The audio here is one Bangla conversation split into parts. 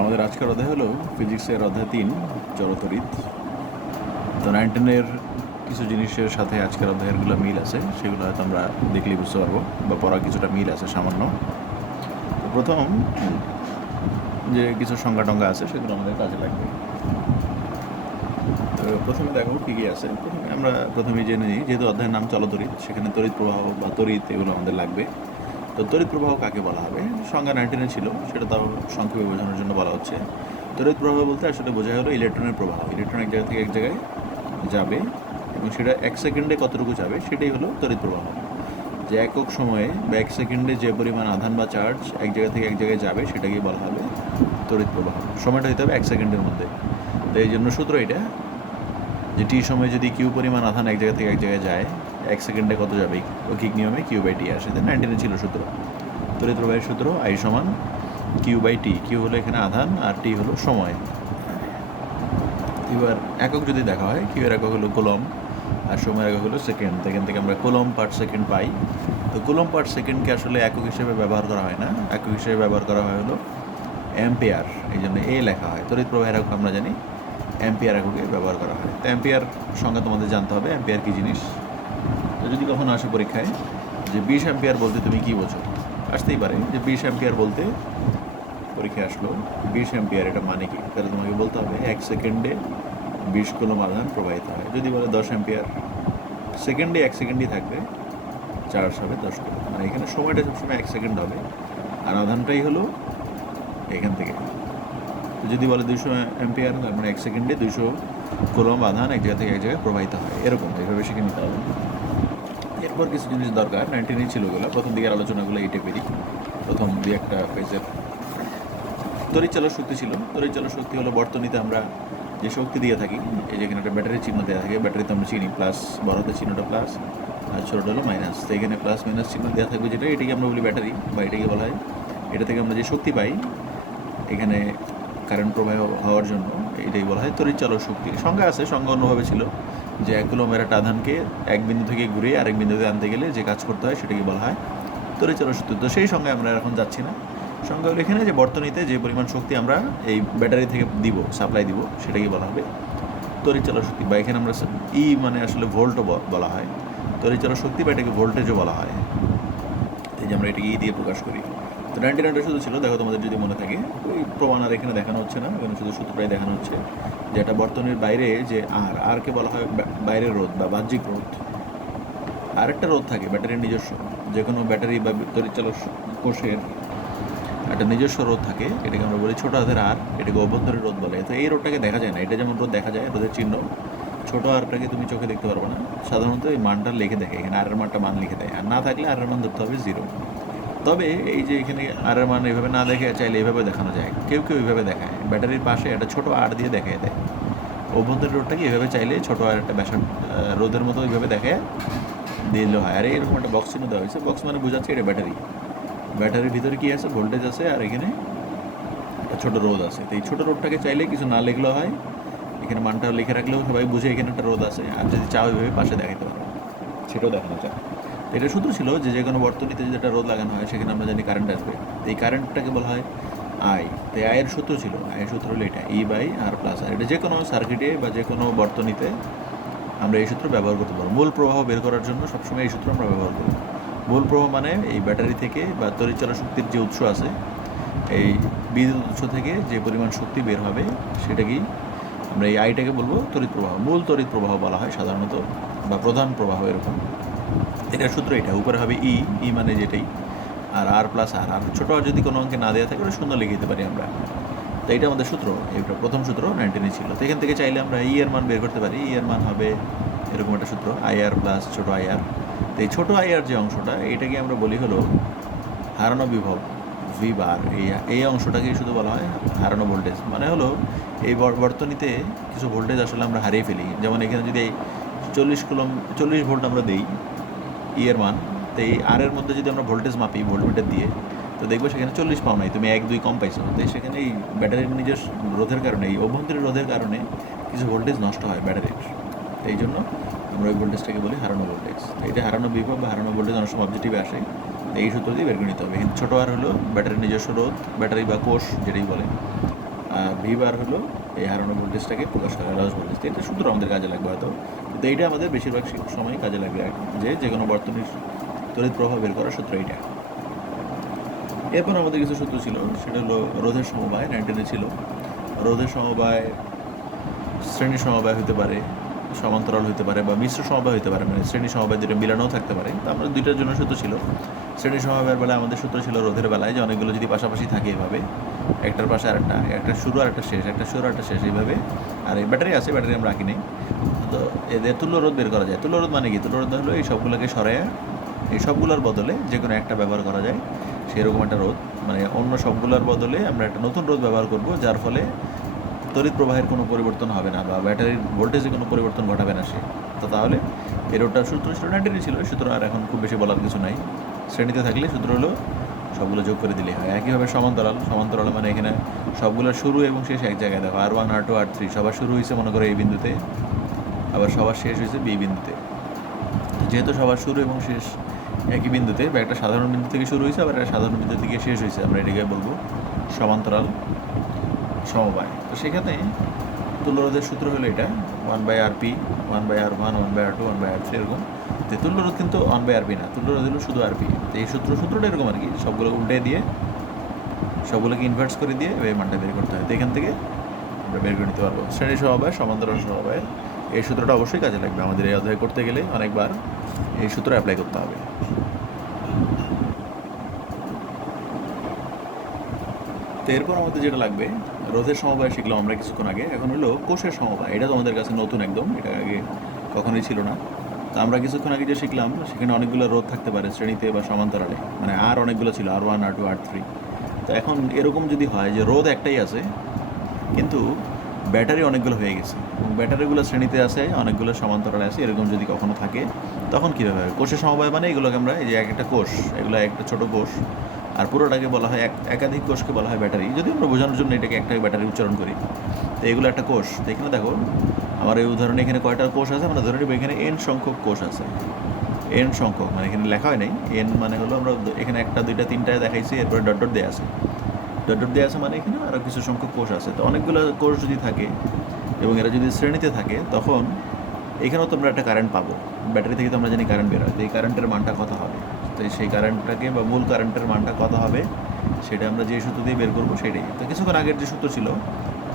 আমাদের আজকের অধ্যায় হলো ফিজিক্সের অধ্যায় 3 জড়তড়িৎ। তো 19-এর কিছু জিনিসের সাথে আজকের অধ্যায়েরগুলো মিল আছে, সেগুলো হয়তো আমরা দেখলেই বুঝতে পারবো, বা পড়া কিছুটা মিল আছে সামান্য। তো প্রথম যে কিছু সংজ্ঞা টঙ্গা আছে সেগুলো আমাদের কাজে লাগবে। তো প্রথমে দেখো কী কী আছে। প্রথমে জেনে নিই, যেহেতু অধ্যায়ের নাম চলতড়িৎ, সেখানে তড়িৎ প্রবাহ বা তড়িৎ এগুলো আমাদের লাগবে। তো তড়িৎ প্রবাহ কাকে বলা হবে? সংজ্ঞা 19-এ ছিল, সেটা তাও সংক্ষেপে বোঝানোর জন্য বলা হচ্ছে। তড়িৎ প্রবাহ বলতে আসলে বোঝায় হলো ইলেকট্রনের প্রবাহ। ইলেকট্রন এক জায়গা থেকে এক জায়গায় যাবে এবং সেটা 1 সেকেন্ডে কতটুকু যাবে সেটাই হলো তড়িৎ প্রবাহ। যে একক সময়ে বা 1 সেকেন্ডে যে পরিমাণ আধান বা চার্জ এক জায়গা থেকে এক জায়গায় যাবে সেটাকেই বলা হবে তড়িৎ প্রবাহ। সময়টা হতে হবে 1 সেকেন্ডের মধ্যে। তো এই জন্য সূত্র এটা, যে টি সময় যদি কিউ পরিমাণ আধান এক জায়গা থেকে এক জায়গায় যায়, 1 সেকেন্ডে কত যাবে? ঐকিক নিয়মে কিউ বাই টি আসে। 19-এ ছিল সূত্র। তড়িৎ প্রবাহের সূত্র আই সমান কিউ বাই টি। কিউ হলো এখানে আধান আর টি হলো সময়। এবার একক যদি দেখা হয়, কিউ এর একক হলো কুলম্ব আর সময়ের একক হলো সেকেন্ড। এখান থেকে আমরা কুলম্ব পার সেকেন্ড পাই। তো কুলম্ব পার সেকেন্ডকে আসলে একক হিসেবে ব্যবহার করা হয় না, একক হিসেবে ব্যবহার করা হয় হলো অ্যাম্পিয়ার। এই জন্য এ লেখা হয়। তড়িৎ প্রবাহের একক আমরা জানি অ্যাম্পিয়ার এককে ব্যবহার করা হয়। তো অ্যাম্পিয়ার সংজ্ঞা তোমাদের জানতে হবে, অ্যাম্পিয়ার কী জিনিস। তো যদি কখনো আসে পরীক্ষায় যে 20 অ্যাম্পিয়ার বলতে তুমি কী বোঝো, আসতেই পারে যে 20 অ্যাম্পিয়ার বলতে পরীক্ষায় আসলো 20 অ্যাম্পিয়ার এটা মানে কি, তাহলে তোমাকে বলতে হবে 1 সেকেন্ডে 20 কুলম্ব আধান প্রবাহিত হয়। যদি বলে 10 অ্যাম্পিয়ার, সেকেন্ডে 1 সেকেন্ডই থাকবে, চার্জ হবে 10 কুলম্ব। মানে এখানে সময়টা সবসময় 1 সেকেন্ড হবে আর আধানটাই হলো এখান থেকে। তো যদি বলে 200 অ্যাম্পিয়ার, মানে 1 সেকেন্ডে 200 কুলম্ব আধান এক জায়গা থেকে এক জায়গায় প্রবাহিত হয়, এরকম এইভাবে শিখে নিতে হবে। এরপর কিছু জিনিস দরকার, 19-এই ছিল ওগুলো, প্রথম দিকের আলোচনাগুলো এই টাইপেরই, প্রথম 2-1টা পেজের। তড়িৎচালক শক্তি ছিল। তড়িৎচালক শক্তি হলো বর্তনীতে আমরা যে শক্তি দিয়ে থাকি, এই যেখানে একটা ব্যাটারির চিহ্ন দেওয়া থাকে, ব্যাটারিতে আমরা চিনি প্লাস, বড় হাতের চিহ্নটা প্লাস আর ছোটোটা হলো মাইনাস। তো এখানে প্লাস মাইনাস চিহ্ন দেওয়া থাকবে, যেটা এটাকে আমরা বলি ব্যাটারি, বা এটাকে বলা হয়, এটা থেকে আমরা যে শক্তি পাই এখানে কারেন্ট প্রবাহ হওয়ার জন্য, এটাই বলা হয় তড়িৎচালক শক্তি। সংজ্ঞা আছে, সংজ্ঞা অন্যভাবে ছিল যে 1 কুলম্বের একটা আধানকে এক বিন্দু থেকে ঘুরিয়ে আরেক বিন্দুতে আনতে গেলে যে কাজ করতে হয় সেটাকে বলা হয় তড়িৎচালক শক্তি। তো সেই সংজ্ঞায় আমরা এখন যাচ্ছি না। সংজ্ঞা হলো এখানে যে বর্তনীতে যে পরিমাণ শক্তি আমরা এই ব্যাটারি থেকে দিব, সাপ্লাই দিব, সেটাকে বলা হবে তড়িৎচালক শক্তি। বা এখানে আমরা ই মানে আসলে ভোল্টও বলা হয় তড়িৎচালক শক্তি, বা এটাকে ভোল্টেজও বলা হয়। এই যে আমরা এটাকে ই দিয়ে প্রকাশ করি। তো 19-টা শুধু ছিল, দেখো তোমাদের যদি মনে থাকে, ওই প্রমাণ আর এখানে দেখানো হচ্ছে না, এখানে শুধু সূত্রটাই দেখানো হচ্ছে যে একটা বর্তনীর বাইরে যে আরকে বলা হয় বাইরের রোধ বা বাহ্যিক রোধ। আর একটা রোধ থাকে ব্যাটারির নিজস্ব, যে কোনো ব্যাটারি বা তড়িৎচালক কোষের একটা নিজস্ব রোধ থাকে, এটাকে আমরা বলি ছোটো হাতের আর, এটাকে অভ্যন্তরীণ রোধ বলে। তো এই রোধটাকে দেখা যায় না, এটা যেমন রোধ দেখা যায়, রোধের চিহ্ন, ছোটো আরটাকে তুমি চোখে দেখতে পারবে না, সাধারণত এই মানটা লিখে দেখে, এখানে আর এর মানটা মান লিখে দেয়, আর না থাকলে আর এর মান ধরতে হবে 0। তবে এই যে এখানে আর এর মান এইভাবে না দেখে চাইলে এইভাবে দেখানো যায়, কেউ কেউ এইভাবে দেখায়, ব্যাটারির পাশে একটা ছোটো আর দিয়ে দেখায় দেয়। অভ্যন্তরীণ রোধটাকে এইভাবে চাইলে ছোটো আর একটা ব্যাসার্ধ রোধের মতো এইভাবে দেখায় দিলেও হয়। আর এরকম একটা বক্স চিহ্ন দেওয়া হয়েছে, বক্স মানে বোঝাচ্ছে এটা ব্যাটারি। ব্যাটারির ভিতরে কী আছে? ভোল্টেজ আছে, আর এখানে একটা ছোটো রোধ আছে। তো এই ছোটো রোধটাকে চাইলে কিছু না লিখলেও হয়, এখানে মানটা লিখে রাখলেও সবাই বুঝে এখানে একটা রোধ আছে, আর যদি চাও ওইভাবে পাশে দেখাতে পারো, সেটাও দেখানো যায়। এটা সূত্র ছিল যে কোনো বর্তনীতে যদি একটা রোধ লাগানো হয় সেখানে আমরা জানি কারেন্ট আসবে, তো এই কারেন্টটাকে বলা হয় আই। তো আয়ের সূত্র ছিল, আয়ের সূত্র হলো এটা, ই বাই আর প্লাস আর। এটা যে কোনো সার্কিটে বা যে কোনো বর্তনীতে আমরা এই সূত্র ব্যবহার করতে পারবো। মূল প্রবাহ বের করার জন্য সবসময় এই সূত্র আমরা ব্যবহার করব। মূল প্রবাহ মানে এই ব্যাটারি থেকে বা তড়িৎচালক শক্তির যে উৎস আছে, এই বিদ্যুৎ উৎস থেকে যে পরিমাণ শক্তি বের হবে সেটাকেই আমরা এই আইটাকে বলবো তড়িৎ প্রবাহ। মূল তড়িৎ প্রবাহ বলা হয় সাধারণত, বা প্রধান প্রবাহ এরকম। এটার সূত্র এটা, উপরে হবে ই, ই মানে যেটাই, আর আর প্লাস আর। আর ছোটো আর যদি কোনো অঙ্কে না দেওয়া থাকে ওটা শূন্য লিখে দিতে পারি আমরা। তো এইটা আমাদের সূত্র, এটা প্রথম সূত্র 19-এ ছিল। তো এখান থেকে চাইলে আমরা ই এর মান বের করতে পারি। ই এর মান হবে এরকম একটা সূত্র, আই আর প্লাস ছোটো আই আর। তো এই ছোটো আই আর যে অংশটা, এটাকে আমরা বলি হলো হারানো বিভব, ভি বার। এই অংশটাকেই শুধু বলা হয় হারানো ভোল্টেজ। মানে হলো এই বর্তনীতে কিছু ভোল্টেজ আসলে আমরা হারিয়ে ফেলি। যেমন এখানে যদি 40 ভোল্ট আমরা দিই ই এর মান, তো এই আর এর মধ্যে যদি আমরা ভোল্টেজ মাপি ভোল্টমিটার দিয়ে, তো দেখবো সেখানে 40 পাও নাই, তুমি 1-2 কম পাইছো। তো সেখানে এই ব্যাটারির নিজের রোধের কারণে, এই অভ্যন্তরীণ রোধের কারণে কিছু ভোল্টেজ নষ্ট হয় ব্যাটারির। এই জন্য আমরা ওই ভোল্টেজটাকে বলি হারানো ভোল্টেজ। এটা হারানো বিভব বা হারানো ভোল্টেজ অনেক সময় অবজেক্টিভে আসে, এই সূত্র দিয়ে বের করে নিতে হবে। ছোটো আর হলো ব্যাটারির নিজস্ব রোধ, ব্যাটারি বা কোষ যেটাই বলে, আর ভি বার হলো এই হারানো ভোল্টেজটাকে প্রকাশ করে লস ভোল্টেজ। এটা সূত্র আমাদের কাজে লাগবে হয়তো, কিন্তু এইটা আমাদের বেশিরভাগ সময় কাজে লাগবে যে কোনো বর্তনীর তড়িৎ প্রবাহ বের করার সূত্র এইটা। এরপর আমাদের কিছু সূত্র ছিল, সেটা হলো রোধের সমবায়। 19-এ ছিল রোধের সমবায় শ্রেণী সমবায় হতে পারে, সমান্তরাল হতে পারে, বা মিশ্র সমবায় হতে পারে, মানে শ্রেণী সমবায় যেটা মিলানোও থাকতে পারে। তো আমরা দুইটার জন্য সূত্র ছিল। শ্রেণী সমবায়ের বেলায় আমাদের সূত্র ছিল রোধের বেলায় যে অনেকগুলো যদি পাশাপাশি থাকে এভাবে, একটার পাশে আরেকটা, একটা শুরু আর একটা শেষ, একটা শুরু আর একটা শেষ, এইভাবে। আর এই ব্যাটারি আছে, ব্যাটারি আমরা রাখি নেই। তো এদের তুল্য রোধ বের করা যায়। তুল্য রোধ মানে কি? তুল্য রোধ হলো এই সবগুলোকে সরাইয়া এই সবগুলোর বদলে যে কোনো একটা ব্যবহার করা যায়, সেরকম একটা রোধ। মানে অন্য সবগুলোর বদলে আমরা একটা নতুন রোধ ব্যবহার করব, যার ফলে তড়িৎ প্রবাহের কোনো পরিবর্তন হবে না বা ব্যাটারির ভোল্টেজে কোনো পরিবর্তন ঘটাবে না সে। তো তাহলে এর ওটার সূত্র ছিল 19-এ ছিল, সূত্র আর এখন খুব বেশি বলার কিছু নাই। শ্রেণীতে থাকলে সূত্র হলো সবগুলো যোগ করে দিলেই হয়। একইভাবে সমান্তরাল মানে এখানে সবগুলোর শুরু এবং শেষ এক জায়গায় দেখো, R1 R2 R3 সবার শুরু হয়েছে মনে করো এই বিন্দুতে, আবার সবার শেষ হয়েছে বি বিন্দুতে। যেহেতু সবার শুরু এবং শেষ একই বিন্দুতে বা একটা সাধারণ বিন্দু থেকে শুরু হয়েছে, আবার একটা সাধারণ বিন্দু থেকে শেষ হয়েছে, আমরা এটাকে বলবো সমান্তরাল সমবায়। তো সেখানে তুল্যরোধের সূত্র হলো এটা 1/RP, 1/R1, 1/R2, 1/R3 এরকম। তো তুল্যরোধ কিন্তু 1/RP না, তুল্যরোধ হলো শুধু আরপি। তো এই সূত্রটা এরকম আর কি, সবগুলো উল্টে দিয়ে সবগুলোকে ইনভার্স করে দিয়ে এই মানটা বের করতে হয়। তো এখান থেকে আমরা বের করে নিতে পারবো শ্রেণী সমবায়, সমান্তরাল সমবায়। এই সূত্রটা অবশ্যই কাজে লাগবে আমাদের এই অধ্যায় করতে গেলে, অনেকবার এই সূত্র অ্যাপ্লাই করতে হবে। তো এরপর আমাদের যেটা লাগবে, রোধের সমবায় শিখলাম আমরা কিছুক্ষণ আগে, এখন হলো কোষের সমবায়। এটা তো আমাদের কাছে নতুন একদম, এটা আগে কখনোই ছিল না। তো আমরা কিছুক্ষণ আগে যে শিখলাম, সেখানে অনেকগুলো রোধ থাকতে পারে শ্রেণীতে বা সমান্তরালে, মানে আর অনেকগুলো ছিল, R1 R2 R3। তো এখন এরকম যদি হয় যে রোধ একটাই আছে কিন্তু ব্যাটারি অনেকগুলো হয়ে গেছে, এবং ব্যাটারিগুলো শ্রেণীতে আছে, অনেকগুলো সমান্তরালে আছে, এরকম যদি কখনো থাকে, তখন কীভাবে হয়? কোষের সমবায় মানে এগুলোকে আমরা, এই যে একটা কোষ, এগুলো একটা ছোট কোষ, আর পুরোটাকে বলা হয় একাধিক কোষকে বলা হয় ব্যাটারি। যদি আমরা বোঝানোর জন্য এটাকে একটা ব্যাটারি উচ্চারণ করি, তো এগুলো একটা কোষ। তো এখানে দেখো আমার এই উদাহরণে এখানে কয়টা কোষ আছে, আমরা ধরে নিব এখানে এন সংখ্যক কোষ আছে। এন সংখ্যক মানে এখানে লেখা হয় নাই, এন মানে হলো আমরা এখানে একটা দুইটা তিনটায় দেখাইছি, এরপরে ডট ডট দেওয়া আছে। ডট ডট দেওয়া আছে মানে এখানে আরও কিছু সংখ্যক কোষ আছে। তো অনেকগুলো কোষ যদি থাকে এবং এরা যদি শ্রেণীতে থাকে, তখন এখানেও তোমরা একটা কারেন্ট পাবো। ব্যাটারি থেকে তো আমরা জানি কারেন্ট বের হয়, তো এই কারেন্টের মানটা কত হবে? তো সেই কারেন্টটাকে বা মূল কারেন্টের মানটা কত হবে, সেটা আমরা যে সূত্র দিয়ে বের করবো সেটাই। তো কিছুক্ষণ আগের যে সূত্র ছিল,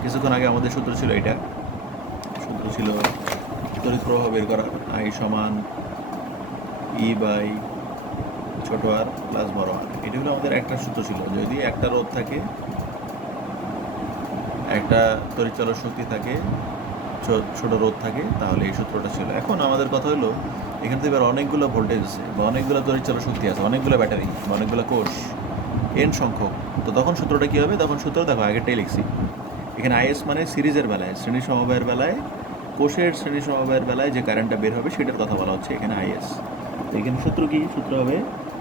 কিছুক্ষণ আগে আমাদের সূত্র ছিল এটা, সূত্র ছিল তড়িৎ প্রবাহ বের করা, I সমান E/, ছোট আর প্লাস বড় আর। এটা হলো আমাদের একটা সূত্র ছিল। যদি একটা রোধ থাকে, একটা তড়িৎচালক শক্তি থাকে, ছোট রোধ থাকে, তাহলে এই সূত্রটা ছিল। এখন আমাদের কথা হলো এখান থেকে এবার অনেকগুলো ভোল্টেজ আছে বা অনেকগুলো তড়িৎচালক শক্তি আছে, অনেকগুলো ব্যাটারি বা অনেকগুলো কোষ, এন সংখ্যক। তো তখন সূত্রটা কী হবে? তখন সূত্র দেখো আগেরটাই লিখছি। এখানে IS মানে সিরিজের বেলায়, শ্রেণী সমবায়ের বেলায়, কোষের শ্রেণী সমবায়ের বেলায় যে কারেন্টটা বের হবে সেটার কথা বলা হচ্ছে এখানে IS। তো এখানে সূত্র কি? সূত্র হবে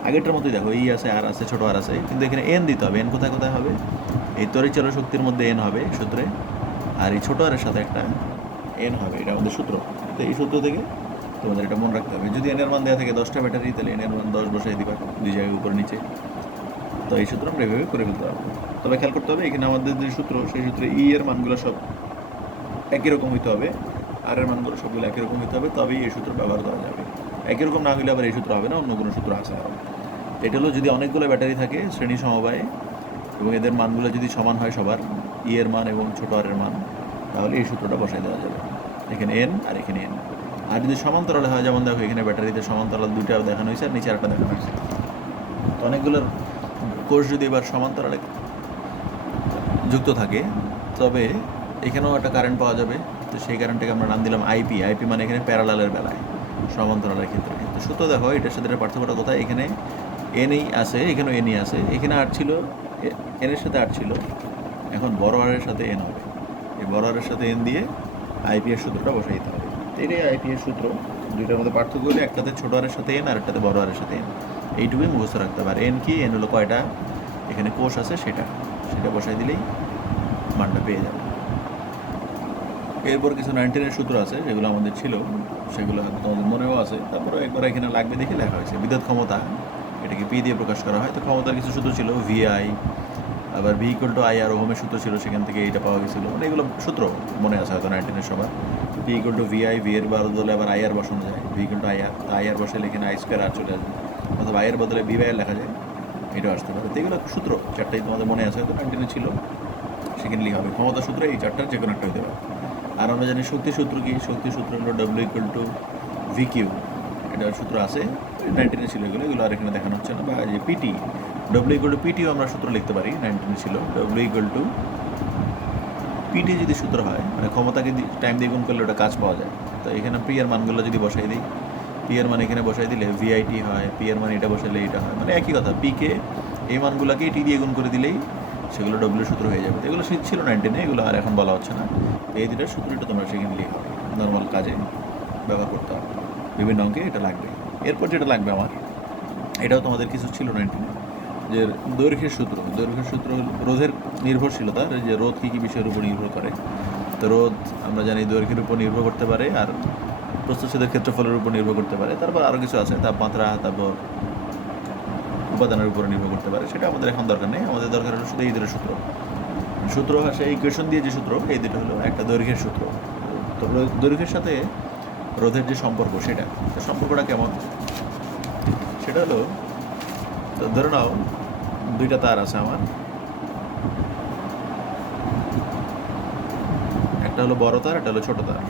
আগেরটার মতোই, দেখো ই আছে, আর আছে, ছোট আর আছে, কিন্তু এখানে এন দিতে হবে। এন কোথায় কোথায় হবে? এই তড়িৎচালক শক্তির মধ্যে এন হবে সূত্রে, আর এই ছোট আরের সাথে একটা এন হবে, এটা আমাদের সূত্র। তো এই সূত্র থেকে তোমাদের এটা মনে রাখতে হবে। যদি এনের মান দেওয়া থাকে 10টা ব্যাটারি, তাহলে এনের মান 10 বসাই দিবা, দুই জায়গায় উপর নিচে। তো এই সূত্র আমরা এভাবে করে ফেলতে পারবো। তবে খেয়াল করতে হবে এখানে আমাদের যে সূত্র, সেই সূত্রে ই এর মানগুলো সব একই রকম হইতে হবে, আর এর মানগুলো সবগুলো একই রকম হইতে হবে, তবেই এই সূত্র ব্যবহার করা যাবে। একই রকম না হলে আবার এই সূত্র হবে না, অন্য কোনো সূত্র আছে আরও। এটা হলো যদি অনেকগুলো ব্যাটারি থাকে শ্রেণী সমবায়ে এবং এদের মানগুলো যদি সমান হয় সবার, ই এর মান এবং ছোট আর এর মান, তাহলে এই সূত্রটা বসাই দেওয়া যাবে। এখানে এন আর এখানে এন। আর যদি সমান্তরালে হয়, যেমন দেখো এখানে ব্যাটারিতে সমান্তরাল দুইটা দেখানো হয়েছে আর নিচে আরেকটা দেখানো হয়েছে। তো অনেকগুলোর কোষ যদি এবার সমান্তরালে যুক্ত থাকে, তবে এখানেও একটা কারেন্ট পাওয়া যাবে। তো সেই কারেন্টটাকে আমরা নাম দিলাম আইপি। আইপি মানে এখানে প্যারালালের বেলায়, সমান্তরালের ক্ষেত্রে। তো সূত্র দেখো এটার সাথে এটার পার্থক্যটা কোথায়? এখানে এনই আছে, এখানেও এনই আছে। এখানে আর ছিল, এনের সাথে আর ছিল, এখন বড় আরের সাথে এন হবে। এই বড় আরের সাথে এন দিয়ে আইপি এর সূত্রটা বসাই দিতে হবে। এটাই আইপি এর সূত্র। দুইটার মধ্যে পার্থক্য হলে একটাতে ছোট আরের সাথে এন আর একটাতে বড় আরের সাথে এন। এইটুকুই মুখস্থ রাখতে হবে। আর এন কি? এন হলো কয়টা এখানে কোষ আছে সেটা বসাই দিলেই মানটা পেয়ে যাবে। এরপর কিছু 19-এর সূত্র আছে যেগুলো আমাদের ছিল, সেগুলো তোমাদের মনেও আছে, তারপরে একবার এখানে লাগবে দেখে লেখা হয়েছে। বিদ্যুৎ ক্ষমতা, এটাকে পি দিয়ে প্রকাশ করা হয়। তো ক্ষমতার কিছু সূত্র ছিল, VI আবার ভি ইকুয়াল টু আই আর ওহমের সূত্র ছিল, সেখান থেকে এইটা পাওয়া গেছিলো। মানে এগুলো সূত্র মনে আছে হয়তো 19-এর সবার। V equal to VI, V এর বদলে আবার আই আর বসানো যায়, V equal to I R, তো আই আর বসালে এখানে আই স্কোয়ার আর চলে আসবে, অথবা আই এর বদলে ভি বাই আর লেখা যায়, এটাও আসতে পারে। তো এগুলো সূত্র চারটাই তোমাদের মনে আছে হয়তো 19-এ ছিল, সেখানে হবে ক্ষমতা সূত্র, এই চারটার যে কোনো একটা হতে পারে। আর আমরা জানি শক্তি সূত্র কি, শক্তি সূত্র হলো W equal to V Q, এটার সূত্র আছে 19-এ ছিল, এগুলো আর এখানে দেখানো হচ্ছে না। বা যে পিটি, ডব্লিউ ইকুয়াল টু পিটিও আমরা সূত্র লিখতে পারি, 19-এ ছিল, ডব্লিউ ইকুয়াল টু পিটি যদি সূত্র হয়, মানে ক্ষমতাকে টাইম দিয়ে গুণ করলে ওটা কাজ পাওয়া যায়। তো এখানে পি এর মানগুলো যদি বসাই দিই, পি এর মান এখানে বসাই দিলে ভিআইটি হয়, পি এর মান এটা বসালে এটা হয়, মানে একই কথা, পিকে এই মানগুলোকে টি দিয়ে গুণ করে দিলেই সেগুলো ডব্লিউ সূত্র হয়ে যাবে। এগুলো ছিল 19-এ, এগুলো আর এখন বলা হচ্ছে না। এই দুটার সূত্রটা তোমরা সেখানে লিখে হবে, নর্মাল কাজে ব্যবহার করতে হবে, বিভিন্ন অঙ্কে এটা লাগবে। এরপর যেটা লাগবে আমার, এটাও তোমাদের কিছু ছিল 19-এ, যে দৈর্ঘ্যের সূত্র। দৈর্ঘ্যের সূত্র রোধের নির্ভরশীলতা, যে রোধ কী কী বিষয়ের উপর নির্ভর করে। তো রোধ আমরা জানি দৈর্ঘ্যের উপর নির্ভর করতে পারে, আর প্রস্থচ্ছেদের ক্ষেত্রফলের উপর নির্ভর করতে পারে, তারপর আরও কিছু আছে, তাপমাত্রা, তারপর উপাদানের উপর নির্ভর করতে পারে। সেটা আমাদের এখন দরকার নেই, আমাদের দরকার হলো শুধু এই দুটো সূত্র। সূত্র ভাষায় ইকুয়েশন দিয়ে যে সূত্র, এই দুটো হলো একটা দৈর্ঘ্যের সূত্র। তো দৈর্ঘ্যের সাথে রোধের যে সম্পর্ক, সেটা সম্পর্কটা কেমন, সেটা হলো, তো ধরে নাও দুইটা তার আছে আমার, একটা হলো বড় তার, একটা হলো ছোট তার,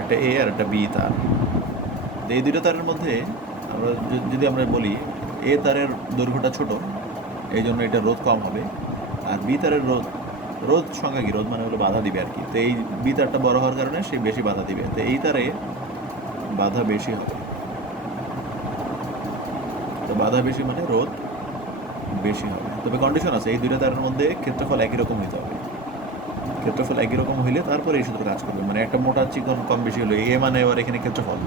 একটা এ আর একটা বি তার। এই দুইটা তারের মধ্যে আমরা যদি আমরা বলি এ তারের দৈর্ঘ্যটা ছোট, এই জন্য এটা রোধ কম হবে, আর বি তারের রোধ সংখ্যা কি, রোধ মানে হলো বাধা দিবে আর কি। তো এই বি তারটা বড় হওয়ার কারণে সে বেশি বাধা দিবে, তো এই তারে বাধা বেশি হবে। তো বাধা বেশি মানে রোধ বেশি হবে। তবে কন্ডিশন আছে, এই দুইটা তারের মধ্যে ক্ষেত্রফল একই রকম হতে হবে। ক্ষেত্রফল একই রকম হইলে তারপরে এই সূত্র কাজ করবে। মানে একটা মোটা চিকন কম বেশি হলো, এ মানে এবার এখানে ক্ষেত্রফল,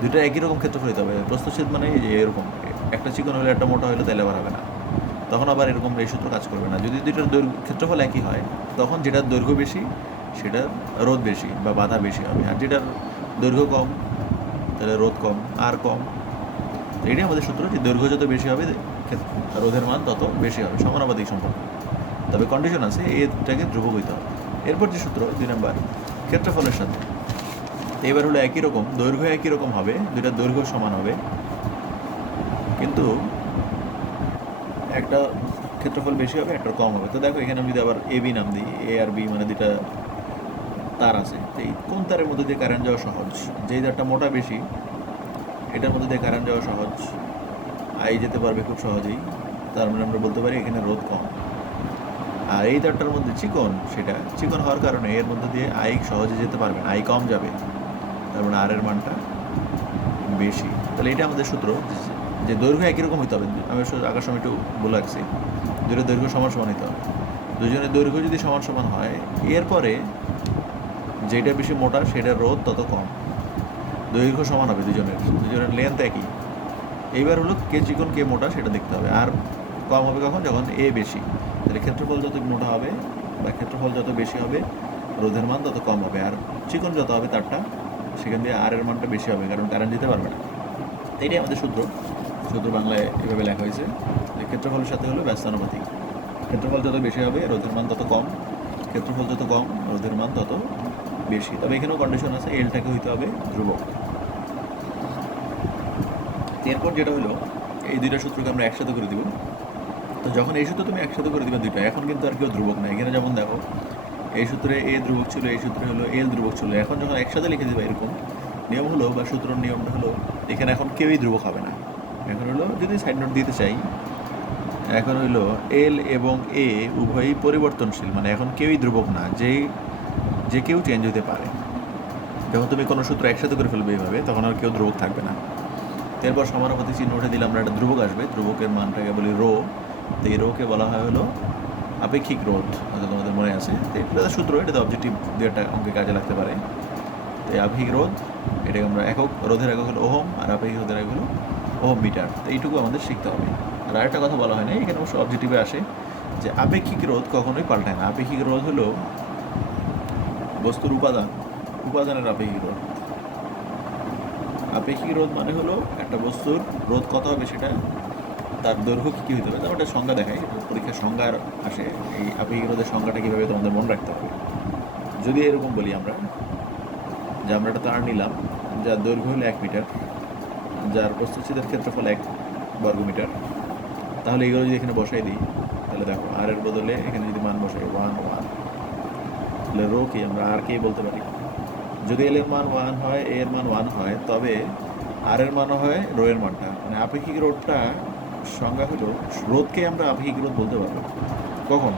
দুইটা একই রকম ক্ষেত্রফল হতে হবে। প্রস্থচ্ছেদ মানে এই যে এরকম, একটা চিকন হলে একটা মোটা হলে তাহলে আবার হবে না, তখন আবার এরকম এই সূত্র কাজ করবে না। যদি দুইটার ক্ষেত্রফল একই হয়, তখন যেটার দৈর্ঘ্য বেশি সেটার রোধ বেশি বা বাধা বেশি হবে, আর যেটার দৈর্ঘ্য কম তাহলে রোধ কম আর কম। এটাই আমাদের সূত্র, যে দৈর্ঘ্য যত বেশি হবে রোধের মান তত বেশি হবে, সমানুপাতিক সম্পর্ক। তবে কন্ডিশন আছে, এটাকে ধ্রুবক হইতে হবে। এরপর যে সূত্র 2 নম্বর, ক্ষেত্রফলের সাথে এবার হলো একই রকম, দৈর্ঘ্য একই রকম হবে, দুইটা দৈর্ঘ্য সমান হবে, কিন্তু একটা ক্ষেত্রফল বেশি হবে, একটা কম হবে। তো দেখো এখানে আমি যদি আবার এ বি নাম দিই, এ আর বি মানে দুইটা তার আছে, তো এই কোন তারের মধ্যে দিয়ে কারেন্ট যাওয়া সহজ, যেই তারটা মোটা বেশি এটার মধ্যে দিয়ে কারেন্ট যাওয়া সহজ, আই যেতে পারবে খুব সহজেই, তার মানে আমরা বলতে পারি এখানে রোধ কম। আর এই তারটার মধ্যে চিকন, সেটা চিকন হওয়ার কারণে এর মধ্যে দিয়ে আই সহজে যেতে পারবে না, আই কম যাবে, তার মানে আর এর মানটা বেশি। তাহলে এটা আমাদের সূত্র, যে দৈর্ঘ্য একই রকম হতে হবে। আমি আগার সময় একটু বলে রাখছি, দুটো দৈর্ঘ্য সমান সমান হতে হবে। দুজনের দৈর্ঘ্য যদি সমান সমান হয়, এরপরে যেটা বেশি মোটা সেটার রোধ তত কম, দৈর্ঘ্য সমান হবে দুজনের লেন্থ একই। এইবার হলো কে চিকন কে মোটা সেটা দেখতে হবে। আর কম হবে কখন, যখন এ বেশি, তাহলে ক্ষেত্রফল যত মোটা হবে বা ক্ষেত্রফল যত বেশি হবে রোধের মান তত কম হবে, আর চিকন যত হবে তারটা সেখান দিয়ে আর এর মানটা বেশি হবে, কারণ কারেন্ট দিতে পারবে না। এটাই আমাদের সূত্র বাংলায় এভাবে লেখা হয়েছে, যে ক্ষেত্রফলের সাথে হলো ব্যস্তানুপাতিক। ক্ষেত্রফল যত বেশি হবে রোধের মান তত কম, ক্ষেত্রফল যত কম রোধের মান তত বেশি। তবে এখানেও কন্ডিশন আছে, এলটাকে হইতে হবে ধ্রুবক। এরপর যেটা হলো, এই দুইটা সূত্রকে আমরা একসাথে করে দিব। তো যখন এই সূত্র তুমি একসাথে করে দিবা দুইটা, এখন কিন্তু আর কেউ ধ্রুবক না। এখানে যেমন দেখো, এই সূত্রে এ ধ্রুবক ছিল, এই সূত্রে হলো এল ধ্রুবক ছিল। এখন যখন একসাথে লিখে দিবা, এরকম নিয়ম হলো বা সূত্রের নিয়মটা হলো, এখানে এখন কেউই ধ্রুবক হবে না। এখন হলো, যদি সাইড নোট দিতে চাই, এখন হইলো এল এবং এ উভয়ই পরিবর্তনশীল, মানে এখন কেউই ধ্রুবক না, যে কেউ চেঞ্জ হতে পারে। যখন তুমি কোনো সূত্র একসাথে করে ফেলবে এইভাবে, তখন আর কেউ ধ্রুবক থাকবে না। এরপর সমানুপাতিক চিহ্ন উঠে দিলে আমরা একটা ধ্রুবক আসবে, ধ্রুবকের মানটাকে বলি রো। তো এই রোকে বলা হয় হলো আপেক্ষিক রোধ, হয়তো তোমাদের মনে আছে। এটা সূত্র, এটাতে অবজেক্টিভ দিয়ে একটা অঙ্কে কাজে লাগতে পারে। তো এই আপেক্ষিক রোধ, এটাকে আমরা একক, রোধের একক হলো ওহম, আর আপেক্ষিক রোধের একক হলো ওহম মিটার। তো এইটুকু আমাদের শিখতে হবে। আর আরেকটা কথা বলা হয় না, এখানে অবশ্য অবজেক্টিভে আসে, যে আপেক্ষিক রোধ কখনোই পাল্টায় না। আপেক্ষিক রোধ হলো বস্তুর উপাদানের আপেক্ষিক রোধ। আপেক্ষিক রোধ মানে হলো একটা বস্তুর রোধ কত হবে সেটা তার দৈর্ঘ্য কী কী হতে হবে তার একটা সংজ্ঞা দেখায়, পরীক্ষার সংজ্ঞা আসে। এই আপেক্ষিক রোধের সংজ্ঞাটা কীভাবে তোমাদের মনে রাখতে হবে। যদি এরকম বলি আমরা যে আমরা একটা তার নিলাম যার দৈর্ঘ্য হলো 1 মিটার, যার প্রস্থচ্ছেদের ক্ষেত্রফল 1 বর্গমিটার, তাহলে এগুলো যদি এখানে বসাই দিই তাহলে দেখো আর এর বদলে এখানে যদি মান বসাই 1 তাহলে রো কি আমরা আর কে বলতে পারি। যদি এল এর মান 1 হয়, এ এর মান 1 হয়, তবে আর এর মানও হয় রো এর মানটা। মানে আপেক্ষিক রোধটা সংজ্ঞা হলো রোধকে আমরা আপেক্ষিক রোধ বলতে পারবো কখন,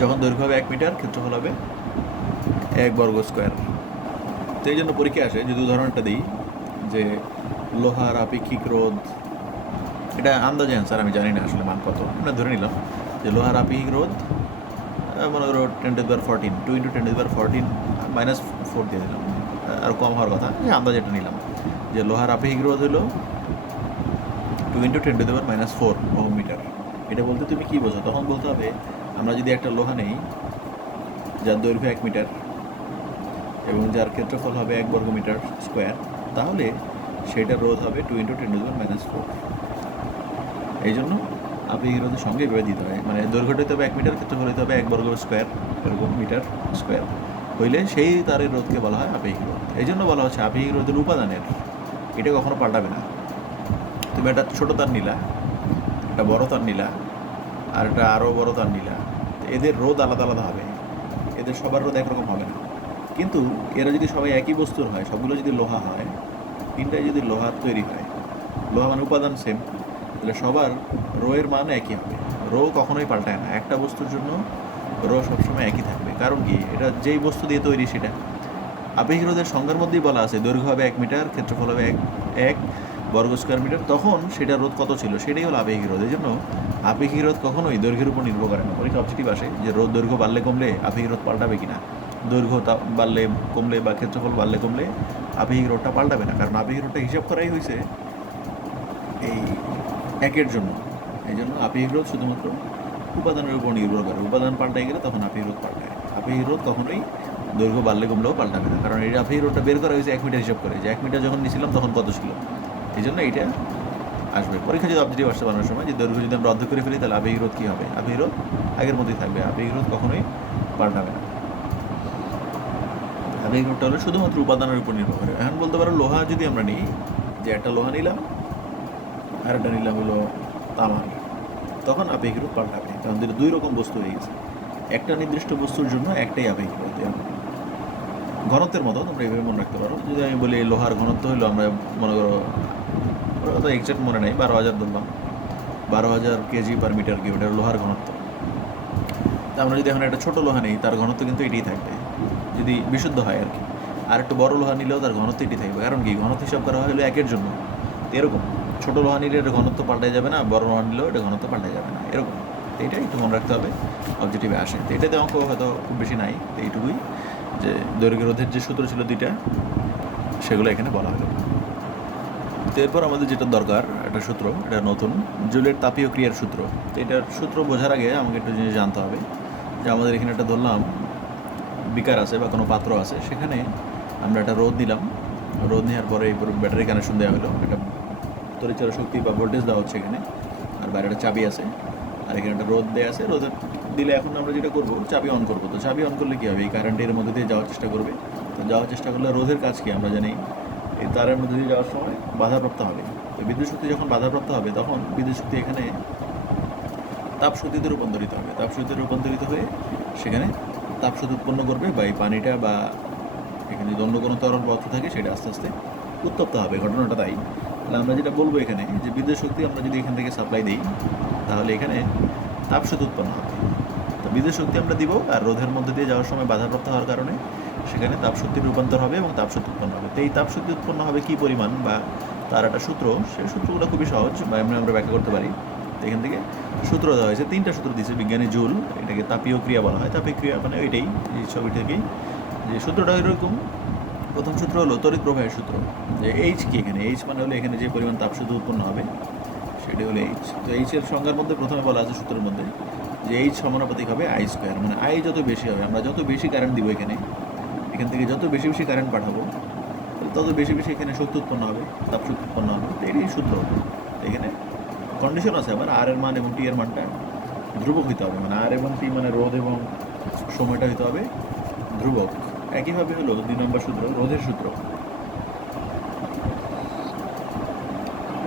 যখন দৈর্ঘ্য হবে 1 মিটার, ক্ষেত্রফল হবে 1 বর্গ স্কোয়ার। তো এই জন্য পরীক্ষা আসে যদি উদাহরণটা দিই যে লোহার আপেক্ষিক রোধ, এটা আন্দাজে অ্যান্সার, আমি জানি না আসলে মান কত, আমরা ধরে নিলাম যে লোহার আপেক্ষিক রোধ মনে করো 10⁻14 2 × 10⁻14 -4 দিয়ে দিলাম, আর কম হওয়ার কথা, যে আন্দাজ এটা নিলাম যে লোহার আপেক্ষিক রোধ হলো 2 × 10⁻4 ওহম মিটার। এটা বলতে তুমি কী বোঝো, তখন বলতে হবে আমরা যদি একটা লোহা নেই যার দৈর্ঘ্য 1 মিটার এবং যার ক্ষেত্রফল হবে 1 বর্গমিটার স্কোয়ার, তাহলে সেটার রোধ হবে 2 × 10⁻4। এই জন্য আপেক্ষিক রোধের সঙ্গে এভাবে দিতে হয়, মানে দৈর্ঘ্যটা হতে হবে 1 মিটার, ক্ষেত্রফল হতে হবে 1 বর্গ স্কোয়ার মিটার স্কোয়ার হইলে সেই তারের রোধকে বলা হয় আপেক্ষিক রোধ। এই জন্য বলা হচ্ছে আপেক্ষিক রোধের উপাদানের, এটা কখনো পাল্টাবে না। তুমি একটা ছোটো তার নিলা, একটা বড় তার নিলা, আর একটা আরও বড় তার নিলা, এদের রোধ আলাদা আলাদা হবে, এদের সবার রোধ একরকম হবে না। কিন্তু এরা যদি সবাই একই বস্তুর হয়, সবগুলো যদি লোহা হয়, তিনটায় যদি লোহার তৈরি হয়, লোহা মানে উপাদান সেম, তাহলে সবার রো এর মান একই হবে। রো কখনোই পাল্টায় না, একটা বস্তুর জন্য রো সবসময় একই থাকবে। কারণ কি, এটা যেই বস্তু দিয়ে তৈরি সেটা। আপেক্ষিক রোধের সংজ্ঞার মধ্যেই বলা আছে দৈর্ঘ্য হবে 1 মিটার, ক্ষেত্রফল হবে 1 বর্গ স্কোয়ার মিটার, তখন সেটার রোধ কত ছিল সেটাই হলো আপেক্ষিক রোধ। এই জন্য আপেক্ষিক রোধ কখনোই দৈর্ঘ্যের উপর নির্ভর করে না। পরীক্ষা অবজেক্টিভ আসে যে রোধ দৈর্ঘ্য বাড়লে কমলে আপেক্ষিক রোধ পাল্টাবে কিনা, দৈর্ঘ্য বাড়লে কমলে বা ক্ষেত্রফল বাড়লে কমলে আপেক্ষিক রোধটা পাল্টাবে না, কারণ আপেক্ষিক রোধটা হিসাব করাই হয়েছে এই একের জন্য। এই জন্য আপেক্ষিক রোধ শুধুমাত্র উপাদানের উপর নির্ভর করে, উপাদান পাল্টাই গেলে তখন আপেক্ষিক রোধ পাল্টায়। আপেক্ষিক রোধ কখনোই দৈর্ঘ্য বাড়লে কমলেও পাল্টাবে না, কারণ এই আপেক্ষিক রোধটা বের করা হয়েছে 1 মিটার হিসাব করে, যে 1 মিটার যখন নিয়েছিলাম তখন কত ছিল, এই জন্য এইটা আসবে। পরীক্ষা যদি অবজেক্টিভ আসতে বানানোর সময় যে দৈর্ঘ্য যদি আমরা রদ্দ করে ফেলি তাহলে আপেক্ষিক রোধ কী হবে, আপেক্ষিক রোধ আগের মতোই থাকবে, আপেক্ষিক রোধ কখনোই পাল্টাবে না। আপেক্ষিক রোধটা হলো শুধুমাত্র উপাদানের উপর নির্ভর করে। এখন বলতে পারো লোহা যদি আমরা নিই, যে একটা লোহা নিলাম আর একটা নিলাম হলো তামার, তখন আপেক্ষিক রোধ পাল্টাবে, কারণ দুই রকম বস্তু হয়ে গেছে। একটা নির্দিষ্ট বস্তুর জন্য একটাই আপেক্ষিক রোধ। ঘনত্বের মতো তোমরা এইভাবে মনে রাখতে পারো। যদি আমি বলি লোহার ঘনত্ব হলো, আমরা মনে করো তো এক্সাক্ট মনে নেই, 12,000 ধরলাম, 12,000 kg/m3, ওটা লোহার ঘনত্ব। তা আমরা যদি এখন একটা ছোটো লোহা নেই, তার ঘনত্ব কিন্তু এটাই থাকবে, যদি বিশুদ্ধ হয় আর কি। আর একটু বড় লোহা নিলেও তার ঘনত্ব এটি থাকবে, কারণ কি, ঘনত্ব হিসাব করা হলো একের জন্য। এরকম ছোটো লোহা নিলে এটা ঘনত্ব পাল্টাই যাবে না, বড় লোহা নিলেও এটা ঘনত্ব পাল্টাই যাবে না, এরকম। এইটা একটু মনে রাখতে হবে, অবজেক্টিভে আসে। তো এটাতে অঙ্ক হয়তো খুব বেশি নাই, এইটুকুই যে দৈর্ঘ্য রোধের যে সূত্র ছিল 2টা, সেগুলো এখানে বলা হলো। তো এরপর আমাদের যেটা দরকার একটা সূত্র, এটা নতুন, জুলের তাপীয় ক্রিয়ার সূত্র। তো এটার সূত্র বোঝার আগে আমাকে একটা জিনিস জানতে হবে, যে আমাদের এখানে একটা ধরলাম বিকার আছে বা কোনো পাত্র আছে, সেখানে আমরা একটা রোদ দিলাম, রোদ নেওয়ার পরে এই ব্যাটারি কানেকশন দেওয়া হলো, একটা তড়িৎচালক শক্তি বা ভোল্টেজ দেওয়া হচ্ছে এখানে, আর বাইরে একটা চাবি আছে, আর এখানে একটা রোদ দেওয়া আছে। রোদ দিলে এখন আমরা যেটা করবো, চাবি অন করবো। তো চাবি অন করলে কী হবে, এই কারেন্টের মধ্যে দিয়ে যাওয়ার চেষ্টা করবে। তো যাওয়ার চেষ্টা করলে রোধের কাজ কি আমরা জানি, এই তারের মধ্যে দিয়ে যাওয়ার সময় বাধাপ্রাপ্ত হবে। তো বিদ্যুৎ শক্তি যখন বাধাপ্রাপ্ত হবে, তখন বিদ্যুৎ শক্তি এখানে তাপশক্তিতে রূপান্তরিত হবে। তাপশক্তিতে রূপান্তরিত হয়ে সেখানে তাপশক্তি উৎপন্ন করবে, বা এই পানিটা বা এখানে যদি অন্য কোনো তরল পদার্থ থাকে সেটা আস্তে আস্তে উত্তপ্ত হবে। ঘটনাটা তাই। তাহলে আমরা যেটা বলবো এখানে, যে বিদ্যুৎ শক্তি আমরা যদি এখান থেকে সাপ্লাই দিই, তাহলে এখানে তাপশক্তি উৎপন্ন হবে। তো বিদ্যুৎ শক্তি আমরা দিব, আর রোধের মধ্যে দিয়ে যাওয়ার সময় বাধাপ্রাপ্ত হওয়ার কারণে সেখানে তাপশক্তির রূপান্তর হবে এবং তাপশক্তি উৎপন্ন হবে। তো এই তাপশক্তি উৎপন্ন হবে কী পরিমাণ, বা তার একটা সূত্র, সেই সূত্রগুলো খুবই সহজ, বা এমনি আমরা ব্যাখ্যা করতে পারি। তো এখান থেকে সূত্র দেওয়া হয়েছে, 3টা সূত্র দিয়েছে বিজ্ঞানী জুল, এটাকে তাপীয় ক্রিয়া বলা হয়। তাপীয় ক্রিয়া মানে এটাই, এই ছবি থেকেই যে সূত্রটা এরকম। প্রথম সূত্র হলো তড়িৎ প্রবাহের সূত্র, যে এইচ কি, এখানে এইচ মানে হলো এখানে যে পরিমাণ তাপশক্তি উৎপন্ন হবে সেটি হলো এইচ। তো এইচের সংজ্ঞার মধ্যে প্রথমে বলা আছে সূত্রের মধ্যে যে এইচ সমানুপাতিক হবে আই স্কোয়ার, মানে আই যত বেশি হবে, আমরা যত বেশি কারেন্ট দিব এখান থেকে যত বেশি বেশি কারেন্ট পাঠাবো, তত বেশি বেশি এখানে শক্তি উৎপন্ন হবে, তাপশক্তি উৎপন্ন হবে। তো এটাই সূত্র। এখানে কন্ডিশন আছে আবার আর এর মান এবং টি এর মানটা ধ্রুবক হইতে হবে, মানে আর এবং টি মানে রোধ এবং সময়টা হইতে হবে ধ্রুবক। একইভাবে হলো 2 নম্বর সূত্র, রোধের সূত্র।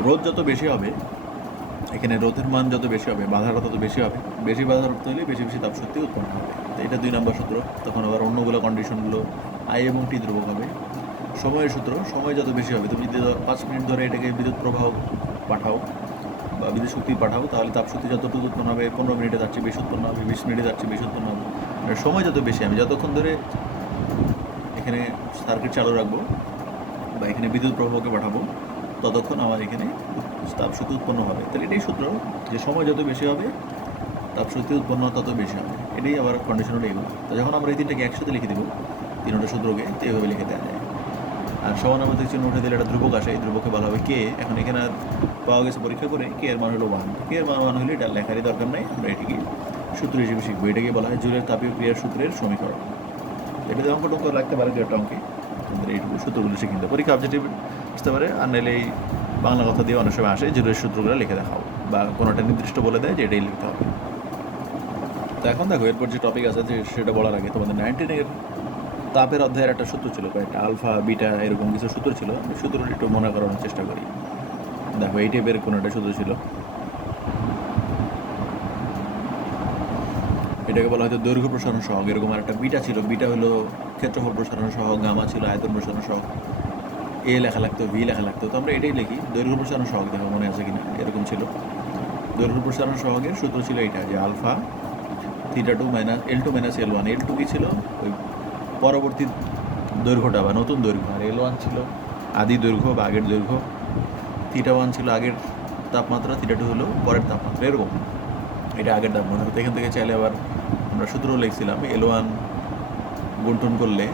রোধ যত বেশি হবে, এখানে রোধের মান যত বেশি হবে বাধাটা তত বেশি হবে, বেশি বাধার অর্থ হলে বেশি বেশি তাপশক্তি উৎপন্ন হবে। তো এটা 2 নম্বর সূত্র। তখন আবার অন্যগুলো কন্ডিশনগুলো আই এবং টি ধ্রুবক হবে। সময়ের সূত্র, সময় যত বেশি হবে, তুমি যদি 5 মিনিট ধরে এটাকে বিদ্যুৎ প্রবাহ পাঠাও বা বিদ্যুৎ শক্তি পাঠাও, তাহলে তাপশক্তি যতটুকু উৎপন্ন হবে 15 মিনিটে যাচ্ছে বেশি উৎপন্ন হবে, 20 মিনিটে যাচ্ছে বেশি উৎপন্ন হবে। মানে সময় যত বেশি, আমি যতক্ষণ ধরে এখানে সার্কিট চালু রাখবো বা এখানে বিদ্যুৎ প্রবাহকে পাঠাবো ততক্ষণ আমার এখানে তাপশক্তি উৎপন্ন হবে। তাহলে এটাই সূত্র যে সময় যত বেশি হবে তাপশক্তি উৎপন্ন তত বেশি হবে। এটাই আবার কন্ডিশন হলো এগুলো। তো যখন আমরা এই তিনটাকে একসাথে লিখে দেবো, তিনটা সূত্রকে, তো এইভাবে লিখে দেওয়া যায়। আর সমানুপাতিক চিহ্ন উঠে দিলে একটা ধ্রুবক আসে, এই ধ্রুবককে বলা হবে কে। এখন এখানে আর পাওয়া গেছে পরীক্ষা করে কে এর মান হলো 1। কে এর মান 1 হলে এটা লেখারই দরকার নাই, আমরা এটিকে সূত্র হিসেবে শিখবো। এটাকে বলা হয় জুলের তাপীয় ক্রিয়ার সূত্রের সমীকরণ। এটা অঙ্ক টঙ্ক রাখতে পারে, একটা অঙ্কে আমাদের এইটুকু সূত্রগুলো শিখে নিতে পরীক্ষা অবজেক্টিভ আসতে পারে। আর নাহলে এই বাংলা কথা দিয়ে অনেক সময় আসে জুলের সূত্রগুলো লিখে দেখাও বা কোনোটা নির্দিষ্ট বলে দেয় যে এটাই লিখতে হবে। তো এখন দেখো এরপর যে টপিক আছে যে সেটা বলার আগে তোমাদের 19-এর তাপের অধ্যায়ের একটা সূত্র ছিল, কয়েকটা আলফা বিটা এরকম কিছু সূত্র ছিল। সূত্রটা একটু মনে করানোর চেষ্টা করি। দেখো এই টাইপের কোনো একটা সূত্র ছিল, এটাকে বলা হয়তো দৈর্ঘ্য প্রসারণ সহগ। এরকম আর একটা বিটা ছিল, বিটা হলো ক্ষেত্রফল প্রসারণ সহগ, গামা ছিল আয়তন প্রসারণ সহগ। এ লেখা লাগতো, ভি লেখা লাগতো, তো আমরা এটাই লিখি দৈর্ঘ্য প্রসারণ সহগ। দেখো মনে আছে কিনা, এরকম ছিল। দৈর্ঘ্য প্রসারণ সহগের সূত্র ছিল এইটা যে alpha θ2 minus L2 minus L1। L2 কি ছিল ওই পরবর্তী দৈর্ঘ্যটা বা নতুন দৈর্ঘ্য, আর L1 ছিল আদি দৈর্ঘ্য বা আগের দৈর্ঘ্য। θ1 ছিল আগের তাপমাত্রা, θ2 হলো পরের তাপমাত্রা। এরকম এটা আগের তাপমাত্রা। তো এখান থেকে চাইলে আবার আমরা সূত্র লিখছিলাম L1 গুণটুন করলে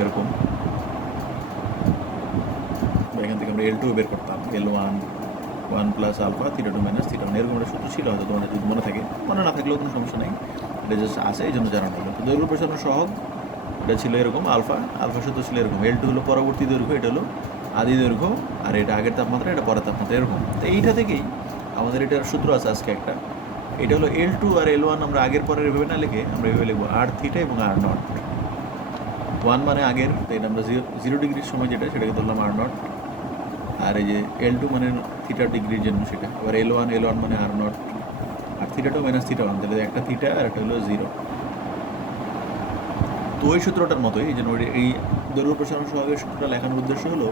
এরকম, এখান থেকে আমরা L2 বের করতাম, L1 1 প্লাস আলফা θ2 মাইনাস θ1। এরকম একটা সূত্র ছিল, হয়তো তোমাদের যদি মনে থাকে, মনে না থাকলেও কোনো সমস্যা নেই, এটা জাস্ট আছে এই জন্য জানানো হলো। তো দৈর্ঘ্য প্রসারণ সহগ এটা ছিল এরকম, আলফা সূত্র ছিল এরকম। L2 হলো পরবর্তী দৈর্ঘ্য, এটা হলো আদি দৈর্ঘ্য, আর এটা আগের তাপমাত্রা, এটা পরের তাপমাত্রা, এরকম। তো এইটা থেকেই আমাদের এটার সূত্র আছে আজকে একটা। এটা হলো L2 আর L1 আমরা আগের পরের এভাবে না লিখে আমরা এভাবে লিখবো আর থিটা এবং আর নট। 1 মানে আগের, তো এটা আমরা 0 ডিগ্রির সময় যেটা সেটাকে ধরলাম আর নট। আর এই যে L2 মানে থিটা ডিগ্রির জন্য সেটা, আবার L1 মানে আর নট, আর θ2 মাইনাস θ1, তাহলে একটা থিটা আর একটা হলো 0। তো ওই সূত্রটার মতোই এই জন্য এই দৈর্ঘ্য প্রসারণ সহগের সূত্রটা লেখানোর উদ্দেশ্য হলো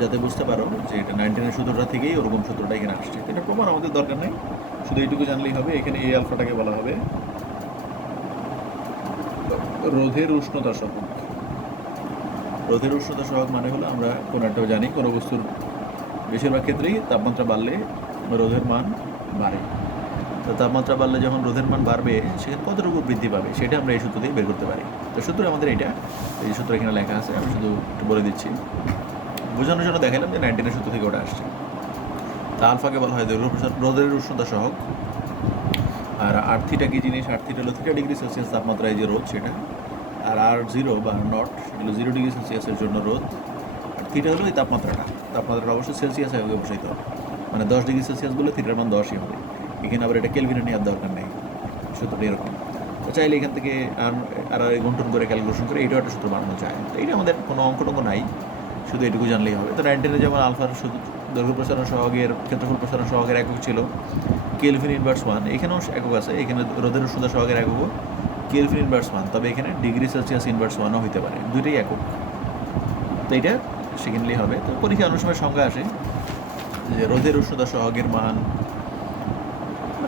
যাতে বুঝতে পারো যে এটা 19-এর সূত্রটা থেকেই ওরকম সূত্রটা এখানে আসছে। এটা প্রমাণ আমাদের দরকার নেই, শুধু এইটুকু জানলেই হবে। এখানে এই আলফাটাকে বলা হবে রোধের উষ্ণতা সহগ। রোধের উষ্ণতা সহগ মানে হলো আমরা কোনো একটা জানি কোনো বস্তুর বেশিরভাগ ক্ষেত্রেই তাপমাত্রা বাড়লে রোধের মান বাড়ে। তো তাপমাত্রা বাড়লে যখন রোধের মান বাড়বে সেখানে কতটুকু বৃদ্ধি পাবে সেটা আমরা এই সূত্র দিয়ে বের করতে পারি। তো সূত্র আমাদের এইটা, এই সূত্র এখানে লেখা আছে, আমি শুধু একটু বলে দিচ্ছি বোঝানোর জন্য। দেখালাম যে 19-এর সূত্র থেকে ওটা আসছে। তা আলফাকে বলা হয় রোধের উষ্ণতা সহগ। আর আর থিটা কি জিনিস, আর থিটা হলো θ ডিগ্রি সেলসিয়াস তাপমাত্রায় যে রোধ সেটা, আর আর 0 বা নট সেটা হলো 0 ডিগ্রি সেলসিয়াসের জন্য রোধ। আর থিটা হলো এই তাপমাত্রাটা অবশ্যই সেলসিয়াসে বসাইতে হবে, মানে 10 ডিগ্রি সেলসিয়াস বলে থিটার মান 10ই হবে। এখানে আবার এটা কেলভিনে নেওয়ার দরকার নেই, সূত্রটা এরকম। তো চাইলে এখান থেকে আর গুণটন করে ক্যালকুলেশন করে এইটাও একটা সূত্র বানানো যায়। তো এইটা আমাদের কোনো অঙ্ক নাই, শুধু এটুকু জানলেই হবে। তো 19-এ যেমন আলফার শুধু দৈর্ঘ্য প্রসারণ সহগের ক্ষেত্রফল প্রসারণ সহগের একক ছিল কেলভিন ইনভার্স 1, এখানেও একক আছে। এখানে রোধের উষ্ণতা সহগের একক কেলভিন ইনভার্স 1, তবে এখানে ডিগ্রি সেলসিয়াস ইনভার্স 1ও হইতে পারে, দুইটাই একক। তো এইটা শিখে নিলেই হবে। তো পরীক্ষা অনেক সময় সংজ্ঞা আসে যে রোধের উষ্ণতা সহগের মান,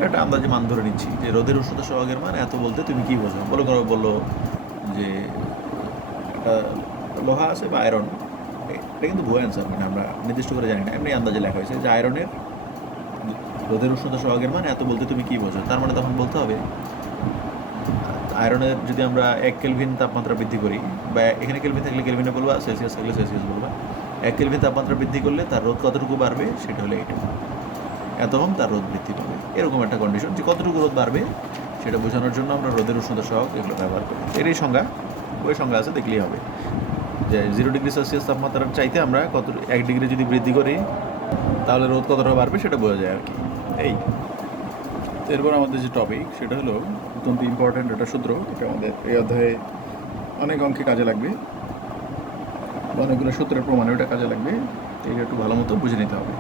একটা আন্দাজে মান ধরে নিচ্ছি যে রোধের উষ্ণতা সহগের মান এত বলতে তুমি কী বোঝো। বললো যে একটা লোহা আছে বা আয়রন, এটা কিন্তু ভুয়া অ্যান্সার, মানে আমরা নির্দিষ্ট করে জানি না, এমনি আন্দাজে লেখা হয়েছে যে আয়রনের রোধের উষ্ণতা সহগের মান এত বলতে তুমি কী বোঝো। তার মানে তখন বলতে হবে আয়রনের যদি আমরা 1 কেলভিন তাপমাত্রা বৃদ্ধি করি, বা এখানে কেলভিন থাকলে কেলভিনে বলবা, সেলসিয়াস থাকলে সেলসিয়াস বলবা, 1 কেলভিন তাপমাত্রা বৃদ্ধি করলে তার রোধ কতটুকু বাড়বে সেটা হলো এটা, এত ওহম তার রোধ বৃদ্ধি পাবে। এরকম একটা কন্ডিশন যে কতটুকু রোধ বাড়বে সেটা বোঝানোর জন্য আমরা রোধের উষ্ণতা সহগ এগুলো ব্যবহার করি। এরই সংজ্ঞা, ওই সংজ্ঞা আছে, দেখলেই হবে যে 0 ডিগ্রি সেলসিয়াস তাপমাত্রার চাইতে আমরা 1 ডিগ্রি যদি বৃদ্ধি করি তাহলে রোধ কতটা বাড়বে সেটা বোঝা যায় আর কি। এই এরপর আমাদের যে টপিক সেটা হলো অত্যন্ত ইম্পর্ট্যান্ট একটা সূত্র, এটা আমাদের এই অধ্যায়ে অনেক অঙ্কে কাজে লাগবে, অনেকগুলো সূত্রের প্রমাণে ওটা কাজে লাগবে, এটা একটু ভালো মতো বুঝে নিতে হবে।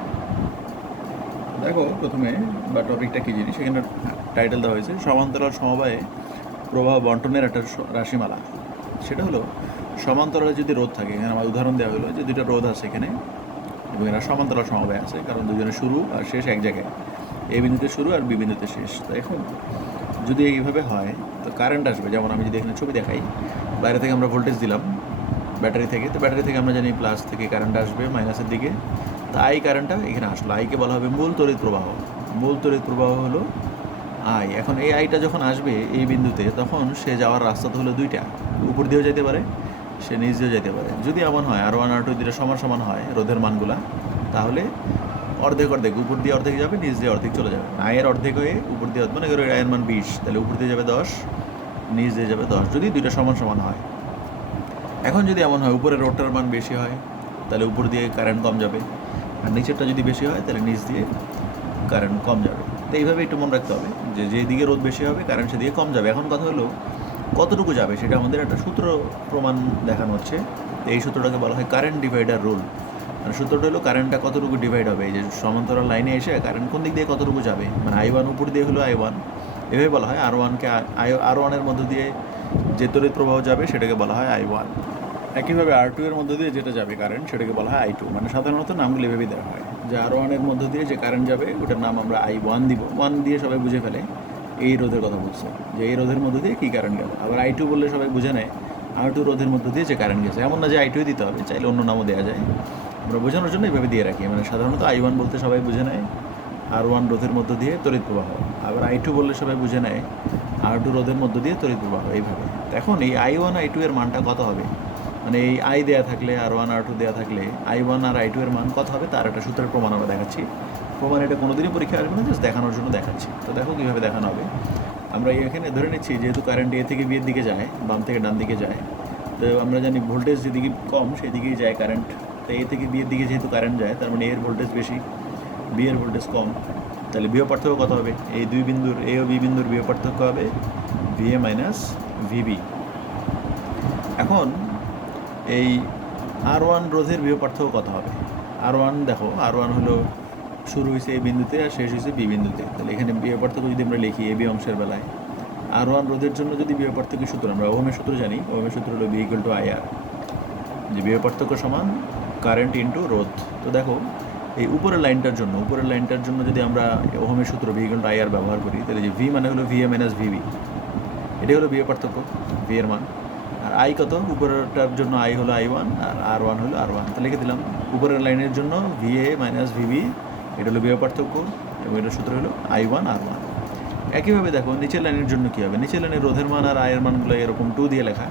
দেখো প্রথমে বা টপিকটা কী জিনিস, সেখানে টাইটেল দেওয়া হয়েছে সমান্তরাল সমবায়ে প্রবাহ বন্টনের একটা রাশিমালা। সেটা হলো সমান্তরালে যদি রোধ থাকে, এখানে আমার উদাহরণ দেওয়া হলো যে দুইটা রোধ আছে এখানে এবং এরা সমান্তরাল সমবায় আছে, কারণ দুজনের শুরু আর শেষ এক জায়গায়, এ বিন্দুতে শুরু আর বি বিন্দুতে শেষ। তো এখন যদি এইভাবে হয় তো কারেন্ট আসবে, যেমন আমি যদি এখানে ছবি দেখাই, বাইরে থেকে আমরা ভোল্টেজ দিলাম ব্যাটারি থেকে, তো ব্যাটারি থেকে আমরা জানি প্লাস থেকে কারেন্ট আসবে মাইনাসের দিকে, তো আই কারেন্টটা এখানে আসলো, আইকে বলা হবে মূল তড়িৎ প্রবাহ। মূল তড়িৎ প্রবাহ হলো আই। এখন এই আইটা যখন আসবে এই বিন্দুতে, তখন সে যাওয়ার রাস্তা তো হলো দুইটা, উপর দিয়েও যেতে পারে, সে নিচ দিয়েও যেতে পারে। যদি এমন হয় R1 R2 দুটো সমান সমান হয় রোধের মানগুলা, তাহলে অর্ধেক অর্ধেক, উপর দিয়ে অর্ধেক যাবে, নিচ দিয়ে অর্ধেক চলে যাবে। আয়ের অর্ধেক হয়ে উপর দিয়ে, মানে আয়ের মান 20, তাহলে উপর দিয়ে যাবে 10, নিচ দিয়ে যাবে 10, যদি দুইটা সমান সমান হয়। এখন যদি এমন হয় উপরের রোডটার মান বেশি হয়, তাহলে উপর দিয়ে কারেন্ট কম যাবে, আর নিচেরটা যদি বেশি হয় তাহলে নিচ দিয়ে কারেন্ট কম যাবে। তো এইভাবে একটু মনে রাখতে হবে যে যেদিকে রোদ বেশি হবে কারেন্ট সেদিকে কম যাবে। এখন কথা হলো কতটুকু যাবে, সেটা আমাদের একটা সূত্র প্রমাণ দেখানো হচ্ছে। এই সূত্রটাকে বলা হয় কারেন্ট ডিভাইডার রুল। আর সূত্রটা হলো কারেন্টটা কতটুকু ডিভাইড হবে, এই যে সমান্তরাল লাইনে এসে কারেন্ট কোন দিক দিয়ে কতটুকু যাবে, মানে I1 উপর দিয়ে হলো I1, এভাবে বলা হয় R1কে R1-এর মধ্য দিয়ে যে তড়িৎ প্রবাহ যাবে সেটাকে বলা হয় I1। একইভাবে R2 এর মধ্য দিয়ে যেটা যাবে কারেন্ট সেটাকে বলা হয় I2। মানে সাধারণত নামগুলো এভাবেই দেওয়া হয় যে R1 এর মধ্য দিয়ে যে কারেন্ট যাবে ওটার নাম আমরা I1 দিব। 1 দিয়ে সবাই বুঝে ফেলে এই রোধের কথা বলছে, যে এই রোধের মধ্য দিয়ে কী কারেন্ট গেল। আবার I2 বললে সবাই বুঝে নেয় R2 রোধের মধ্য দিয়ে যে কারেন্ট গেছে। এমন না যে I2 দিতে হবে, চাইলে অন্য নামও দেওয়া যায়, আমরা বোঝানোর জন্য এইভাবে দিয়ে রাখি। মানে সাধারণত I1 বলতে সবাই বুঝে নেয় R1 রোধের মধ্য দিয়ে তড়িৎ প্রবাহ, আবার I2 বললে সবাই বুঝে নেয় R2 রোধের মধ্য দিয়ে তড়িৎ প্রবাহ, এইভাবে। এখন এই I1 I2 এর মানটা কত হবে, মানে এই আই দেওয়া থাকলে R1 R2 দেওয়া থাকলে I1 আর I2 এর মান কত হবে তার একটা সূত্রের প্রমাণ আমরা দেখাচ্ছি। প্রমাণ এটা কোনোদিনই পরীক্ষা আসবে না, জাস্ট দেখানোর জন্য দেখাচ্ছি। তো দেখো কীভাবে দেখানো হবে। আমরা এখানে ধরে নিচ্ছি যেহেতু কারেন্ট এ থেকে বিয়ের দিকে যায়, বাম থেকে ডান দিকে যায়, তো আমরা জানি ভোল্টেজ যেদিকে কম সেই দিকেই যায় কারেন্ট। তো এ থেকে বিয়ের দিকে যেহেতু কারেন্ট যায়, তার মানে এর ভোল্টেজ বেশি, বি এর ভোল্টেজ কম, তাহলে বিয়োগ পার্থক্য কত হবে, এই দুই বিন্দুর এ ও বি বিন্দুর বিয়োগ পার্থক্য হবে VA মাইনাস VB। এখন এই R1 রোধের বিয়োগ পার্থক্য কত হবে, R1 দেখো R1 হলো শুরু হয়েছে এই বিন্দুতে আর শেষ হয়েছে বি বিন্দুতে, তাহলে এখানে বিয়োগ পার্থক্য যদি আমরা লিখি এ বি অংশের বেলায়, R1 রোধের জন্য যদি বিয়োগ পার্থক্যের সূত্র, আমরা ওহমের সূত্র জানি, ওহমের সূত্র হলো B = IR, যে বিয়োগ পার্থক্য সমান কারেন্ট ইন্টু রোধ। তো দেখো এই উপরের লাইনটার জন্য যদি আমরা ওহমের সূত্র B = IR ব্যবহার করি, তাহলে যে V মানে হলো VA মাইনাস VB, এটাই হলো বিয়োগ পার্থক্য, V এর মান। আর আই কত, উপরেরটার জন্য আই হলো I1 আর R1 হলো R1, তো লিখে দিলাম উপরের লাইনের জন্য VA মাইনাস VB, এটা হলো বিয়োগ পার্থক্য এবং এটার সূত্র হলো I1 R1। একইভাবে দেখো নিচের লাইনের জন্য কী হবে, নিচের লাইনের রোধের মান আর আয়ের মানগুলো এরকম 2 দিয়ে লেখা।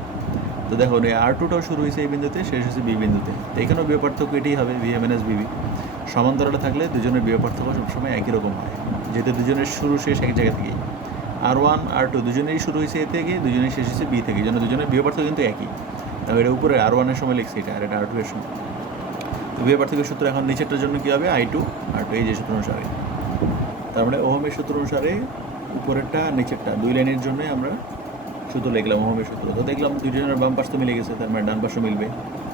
তো দেখো R2টাও শুরু হয়েছে এই বিন্দুতে, শেষ হয়েছে বি বিন্দুতে, তো এখানেও বিয়োগ পার্থক্য এটাই হবে VA মাইনাস VB। সমান্তরালে থাকলে দুজনের বিয়োগ পার্থক্য সবসময় একই রকম হয়, যেহেতু দুজনের শুরু শেষ এক জায়গা থেকেই। R1 R2 দুজনেই শুরু হয়েছে এ থেকে, দুজনেই শেষ হয়েছে বি থেকে, এই জন্য দুজনের বিয়োগ পার্থক্য কিন্তু একই। তবে এটা উপরে R1 এর সময় লিখছি এটা, আর এটা R2 এর সময়। তো বিয়োগ পার্থক্যের সূত্র এখন নিচেরটার জন্য কী হবে, I2 R2, এই যে সূত্র অনুসারে। তার মানে ওহমের সূত্র অনুসারে উপরেরটা নিচেরটা দুই লাইনের জন্য আমরা সূত্র লিখলাম, ওহমের সূত্র। তো দেখলাম দুজনের বাম পাশ তো মিলে গেছে, তার মানে ডান পাশও মিলবে,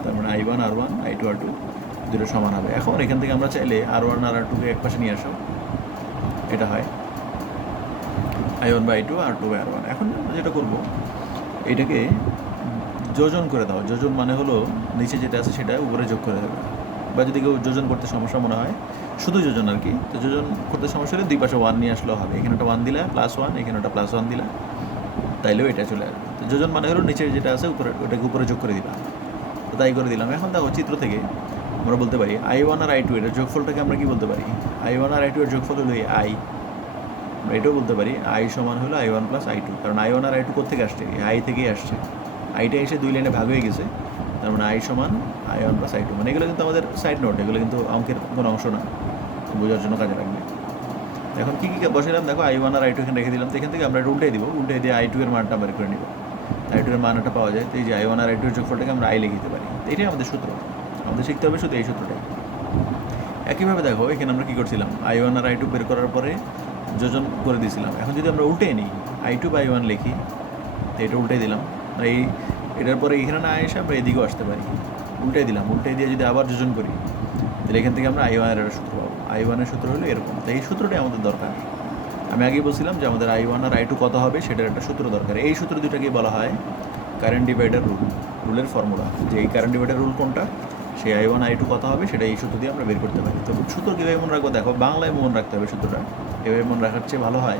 তার মানে I1 R1 I2 R2 দুটো সমান হবে। এখন এখান থেকে আমরা চাইলে R1 আর R2কে এক পাশে নিয়ে আসো, এটা হয় I1 by I2 R2 by R1। এখন যেটা করবো এটাকে যোজন করে দাও। যোজন মানে হলো নিচে যেটা আছে সেটা উপরে যোগ করে দেবে, বা যদি কেউ যোজন করতে সমস্যা মনে হয় শুধু যোজন আর কি, তো যোজন করতে সমস্যা হলে দুই পাশে 1 নিয়ে আসলেও হবে। এখানে একটা 1 দিলা +1, এখানে একটা +1 দিলা, তাইলেও এটা চলে আসবে। তো যোজন মানে হলো নিচে যেটা আছে উপরে ওটাকে উপরে যোগ করে দিবা, তো তাই করে দিলাম। এখন দেখো চিত্র থেকে আমরা বলতে পারি I1 আর I2 এর যোগফলটাকে আমরা কি বলতে পারি, I1 আর I2 এর যোগফল হলো I। আমরা এটাও বলতে পারি I সমান হলো I1 + I2, কারণ I1 আর I2 কোত্থেকে আসছে, I থেকেই আসছে, আইটা এসে দুই লাইনে ভাগ হয়ে গেছে, তার মানে I সমান I1 + I2। মানে এগুলো কিন্তু আমাদের সাইড নোট, এগুলো কিন্তু অঙ্কের কোনো অংশ না, বোঝার জন্য কাজে লাগবে। এখন কী কী বসালাম দেখো, I1 আর I2 এখানে রেখে দিলাম, তো এখান থেকে আমরা উল্টে দিব, উল্টে দিয়ে I2 এর মানটা বের করে নিব, I2 এর মানটা পাওয়া যায়। তো এই যে I1 আর I2 এর যোগফলটাকে আমরা I লিখে দিতে পারি, এটাই আমাদের সূত্র, আমাদের শিখতে হবে শুধু এই সূত্রটাই। একইভাবে দেখো এখানে আমরা কী করছিলাম, I1 আর I2 বের করার পরে যোজন করে দিয়েছিলাম। এখন যদি আমরা উল্টে নিই, I2 বা I1 লিখি, তো এটা উল্টে দিলাম, আর এটার পরে এখানে না এসে আমরা এদিকেও আসতে পারি, উল্টে দিলাম। উল্টে দিয়ে যদি আবার যোজন করি, তাহলে এখান থেকে আমরা I1 এর সূত্র পাবো। I1 এর সূত্র হলো এরকম। তো এই সূত্রটাই আমাদের দরকার। আমি আগেই বলছিলাম যে আমাদের I1 আর I2 কত হবে সেটার একটা সূত্র দরকার। এই সূত্র দুটাকেই বলা হয় কারেন্ট ডিভাইডার রুলের ফর্মুলা। যে এই কারেন্ট ডিভাইডার রুল কোনটা, সেই I1 I2 কত হবে সেটা এই সূত্র দিয়ে আমরা বের করতে পারি। তো সূত্র কীভাবে মনে রাখবো, দেখো বাংলায় মনে রাখতে হবে সূত্রটা। এভাবে মনে রাখার চেয়ে ভালো হয়,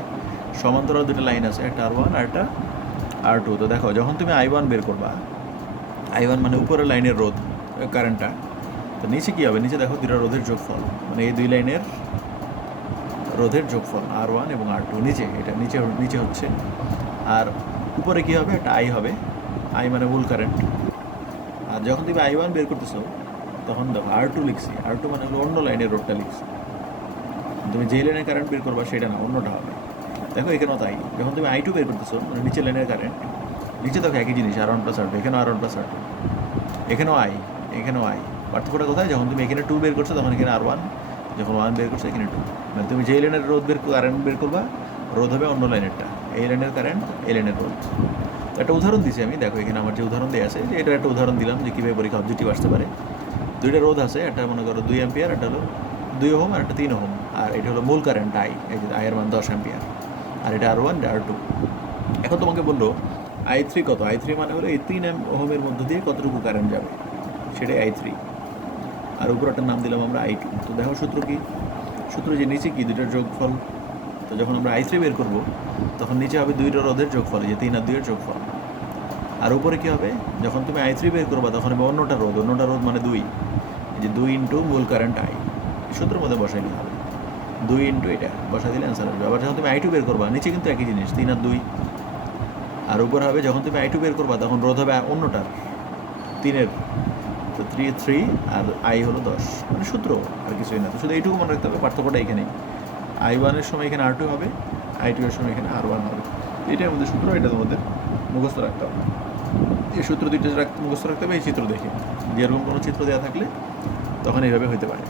সমান্তরাল দুটো লাইন আছে, একটা R1 আর একটা R2। তো দেখো যখন তুমি I1 বের করবা, I1 মানে উপরের লাইনের রোধ, কারেন্টটা, তো নিচে কী হবে, নিচে দেখো দুটো রোধের যোগফল, মানে এই দুই লাইনের রোধের যোগফল R1 এবং R2 নিচে, এটা নিচে হচ্ছে। আর উপরে কী হবে, একটা I হবে, I মানে মূল কারেন্ট। আর যখন তুমি I1 বের করতেছো, তখন দেখো R2 লিখছি, R2 মানে হলো অন্য লাইনের রোধটা লিখছি। তুমি যে লাইনের কারেন্ট বের করবা সেটা না, অন্যটা হবে। দেখো এখানেও তাই, যখন তুমি I2 বের করতেছো, মানে নিচে লাইনের কারেন্ট, নিচে দেখো একই জিনিস R1 + R2, এখানেও R1 + R2, এখানেও I। পার্থক্যটা কোথায়, যখন তুমি এখানে 2 বের করছো তখন এখানে R1, যখন 1 বের করছো এখানে 2। মানে তুমি যেই লাইনের কারেন্ট বের করবা, রোধ হবে অন্য লাইনেরটা, এই লাইনের কারেন্ট এই লাইনের রোধ। একটা উদাহরণ দিচ্ছি আমি, দেখো এখানে আমার যে উদাহরণ দেওয়া আছে, যে এটার একটা উদাহরণ দিলাম যে কীভাবে পরীক্ষা অবজেক্টিভ আসতে পারে। দুইটা রোধ আছে, একটা মনে করো 2 অ্যাম্পিয়ার, একটা হলো 2 ওহম, আর একটা 3 ওহম। আর এটা হলো মূল কারেন্ট I, এই যে I এর মান 10 অ্যাম্পিয়ার, আর এটা R1 R2। এখন তোমাকে বললো I3 কত, I3 মানে হলো এই 3 ওহমের মধ্য দিয়ে কতটুকু কারেন্ট যাবে, সেটাই I3। আর উপর একটা নাম দিলাম আমরা I2। তো দেখো সূত্র কি, সূত্র যে নিচে কি, দুইটার যোগফল। তো যখন আমরা I3 বের করবো, তখন নিচে হবে দুইটা রোধের যোগফল, যে 3 আর 2 এর যোগফল। আর উপরে কী হবে, যখন তুমি I3 বের করবা, তখন হবে অন্যটা রোধ মানে 2, এই যে 2 ইন্টু মূল কারেন্ট I, সূত্রের মধ্যে বসাইলে হবে 2 ইন্টু এটা, বসাই দিলে অ্যান্সার আসবে। আবার যখন তুমি I2 বের করবা, নিচে কিন্তু একই জিনিস, 3 আর 2। আর উপর হবে যখন তুমি I2 বের করবা, তখন রোধ হবে অন্যটার, 3-এর, তো 3 আর I হলো 10, মানে সূত্র আর কিছুই না। তো শুধু এইটুকু মনে রাখতে হবে, পার্থক্যটা এখানেই, I1 এর সময় এখানে R2 হবে, I2 এর সময় এখানে R1 হবে। এটার মধ্যে সূত্র, এটা তোমাদের মুখস্থ রাখতে হবে। এই সূত্র দুইটা মুখস্থ রাখতে হবে এই চিত্র দেখে। যেরকম কোনো চিত্র দেওয়া থাকলে তখন এইভাবে হতে পারে।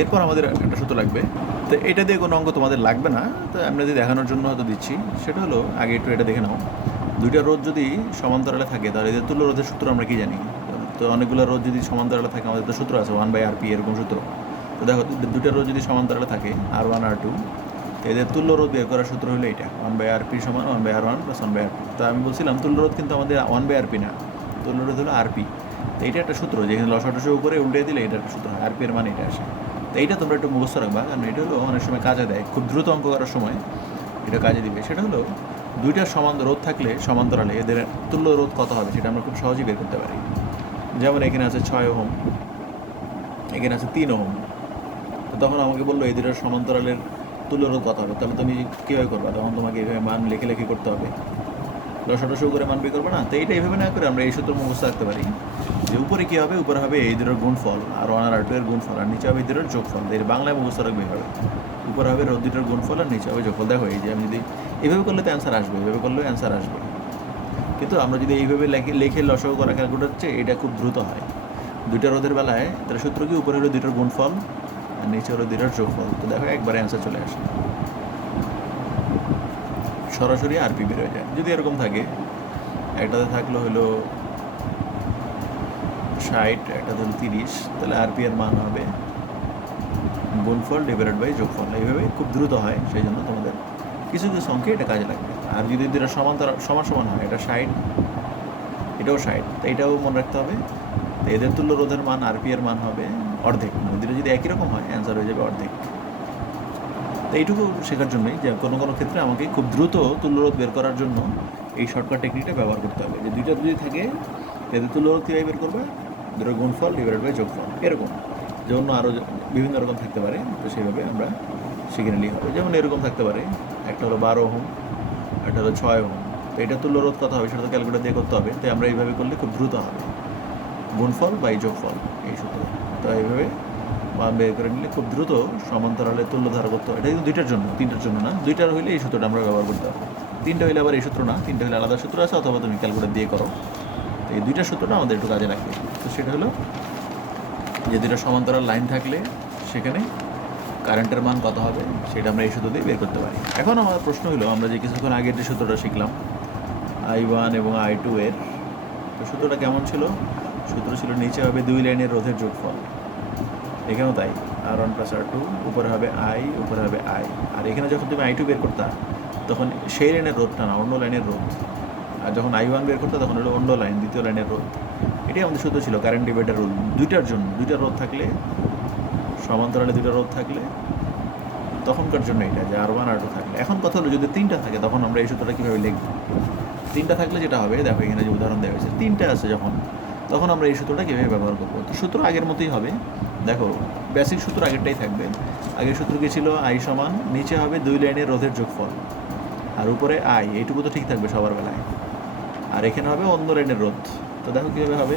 এরপর আমাদের একটা সূত্র লাগবে, তো এটা দিয়ে কোনো অঙ্ক তোমাদের লাগবে না, তো আমরা যদি দেখানোর জন্য হয়তো দিচ্ছি। সেটা হলো, আগে একটু এটা দেখে নাও, দুইটা রোধ যদি সমান্তরালে থাকে, তাহলে এদের তুল্য রোধের সূত্র আমরা কি জানি। তো অনেকগুলো রোধ যদি সমান্তরালে থাকে, আমাদের তো সূত্র আছে 1/RP, এরকম সূত্র। তো দেখো দুইটা রোধ যদি সমান্তরালে থাকে, R1 R2, তো এদের তুল্য রোধ বের করার সূত্র হলো এটা, 1/RP সমান 1/R1 + 1/RP। তো আমি বলছিলাম তুল্য রোধ কিন্তু আমাদের 1/RP না, তুল্য রোধ হলো RP। তো এটা একটা সূত্র, যেখানে লসাটসে উপরে উল্টে দিলে এটা একটা সূত্র, RP এর মানে এটা আসে। তো এইটা তোমরা একটু মুখস্থ রাখবা, কারণ এটা হলো অনেক সময় কাজে দেয়, খুব দ্রুত অঙ্ক করার সময় এটা কাজে দিবে। সেটা হলো, দুইটা সমান রোধ থাকলে সমান্তরালে এদের তুল্য রোধ কত হবে সেটা আমরা খুব সহজেই বের করতে পারি। যেমন এখানে আছে 6 ওহম, এখানে আছে 3 ওহম। তো তখন আমাকে বললো এই দুটার সমান্তরালের তুল্য রোধ কত হবে, তাহলে তুমি কীভাবে করবা, তখন তোমাকে এইভাবে মান লেখে করতে হবে, লসাটসে করে মান বের করবে না। তো এইটা এইভাবে না করে আমরা এই সূত্র মুখস্থ রাখতে পারি, যে উপরে কী হবে, উপরে হবে এই দুটোর গুণফল, R1 আর R2 এর গুণফল, আর নিচে হবে এই দুটোর যোগফল। এর বাংলায় মুখস্থ রাখবে এইভাবে, উপরে হবে রোধ দুটোর গুণফল, আর নিচে হবে যোগফল। দেখো এই যে আমি যদি এইভাবে করলে তো অ্যান্সার আসবে, এইভাবে করলেও অ্যান্সার আসবে। কিন্তু আমরা যদি এইভাবে লেখে লসাগু করা ক্যালকুলেট হচ্ছে, এটা খুব দ্রুত হয়। দুইটা রোধের বেলায় তার সূত্র কি, উপরে হলো দুটোর গুণফল আর নিচে হলো দুটোর যোগফল। তো দেখো একবারে অ্যান্সার চলে আসে, সরাসরি RP বের হয়ে যায়। যদি এরকম থাকে, একটাতে থাকলো হলো 60, একটাতে হলো 30, তাহলে RP এর মান হবে গুণফল ডিভাইডেড বাই যোগফল। এইভাবে খুব দ্রুত হয়, সেই জন্য তোমাদের কিছু কিছু অঙ্কে এটা কাজে লাগবে। আর যদি দুটো সমান হয়, এটা 60, এটাও 60, তো এটাও মনে রাখতে হবে। তো এদের তুল্য রোধের মান, RP এর মান হবে অর্ধেক, মানে দুটো যদি একই রকম হয় অ্যান্সার হয়ে যাবে অর্ধেক। তো এইটুকু শেখার জন্যই যে কোনো ক্ষেত্রে আমাকে খুব দ্রুত তুল্যরোধ বের করার জন্য এই শর্টকাট টেকনিকটা ব্যবহার করতে হবে। যে দুইটা যদি থাকে, এদের তুল্যরোধ কীভাবে বের করবে, দুটো গুণফল ডিভাইডেড বাই যোগফল, এরকম। যেমন আরও বিভিন্ন রকম থাকতে পারে, তো সেইভাবে আমরা শিখে নিলেই হবে। যেমন এরকম থাকতে পারে, একটা হলো 12 ওহম, একটা হলো 6 ওহম। তো এটা তুল্যরোধ কত হবে সেটা তো ক্যালকুলেটর দিয়ে করতে হবে। তো আমরা এইভাবে করলে খুব দ্রুত হবে, গুণফল বাই যোগফল, এই সূত্র। তো এইভাবে মান বের করে নিলে খুব দ্রুত সমান্তরালে তুল্য ধারা করতে হবে। এটা কিন্তু দুইটার জন্য, তিনটার জন্য না। দুইটার হইলে এই সূত্রটা আমরা ব্যবহার করতে হবে, তিনটা হইলে আবার এই সূত্র না, তিনটা হইলে আলাদা সূত্র আছে, অথবা তুমি ক্যালকুলেটর দিয়ে করো। তো এই দুইটা সূত্রটা আমাদের একটু কাজে লাগবে। তো সেটা হলো যে দুইটা সমান্তরাল লাইন থাকলে সেখানে কারেন্টের মান কত হবে সেটা আমরা এই সূত্র দিয়ে বের করতে পারি। এখন আমার প্রশ্ন হলো, আমরা যে কিছুক্ষণ আগের যে সূত্রটা শিখলাম I1 এবং I2 এর, তো সূত্রটা কেমন ছিল? সূত্র ছিল নিচে হবে দুই লাইনের রোধের যোগফল, এখানেও তাই, R1 + R2, উপরে হবে I, উপরে হবে I। আর এখানে যখন তুমি I2 বের করতা তখন সেই লাইনের রোধটা না, অন্য লাইনের রোধ। আর যখন I1 বের করতে তখন হলো অন্য লাইন, দ্বিতীয় লাইনের রোধ। এটাই আমাদের সূত্র ছিল কারেন্ট ডিভাইডার রুল। দুইটার জন্য, দুইটা রোধ থাকলে, সমান্তরালে দুইটা রোধ থাকলে তখনকার জন্য এটা, যে R1 R2 থাকলে। এখন কথা হলো যদি তিনটা থাকে তখন আমরা এই সূত্রটা কীভাবে লিখব? তিনটা থাকলে যেটা হবে, দেখো এখানে যে উদাহরণ দেওয়া হয়েছে, তিনটা আছে যখন, তখন আমরা এই সূত্রটা কীভাবে ব্যবহার করবো? তো সূত্র আগের মতোই হবে। দেখো বেসিক সূত্র আগেরটাই থাকবে। আগের সূত্র কী ছিল? I সমান নিচে হবে দুই লাইনের রোধের যোগফল, আর উপরে I, এইটুকু তো ঠিক থাকবে সবার বেলায়। আর এখানে হবে অন্য লাইনের রোধ। তো দেখো কীভাবে হবে,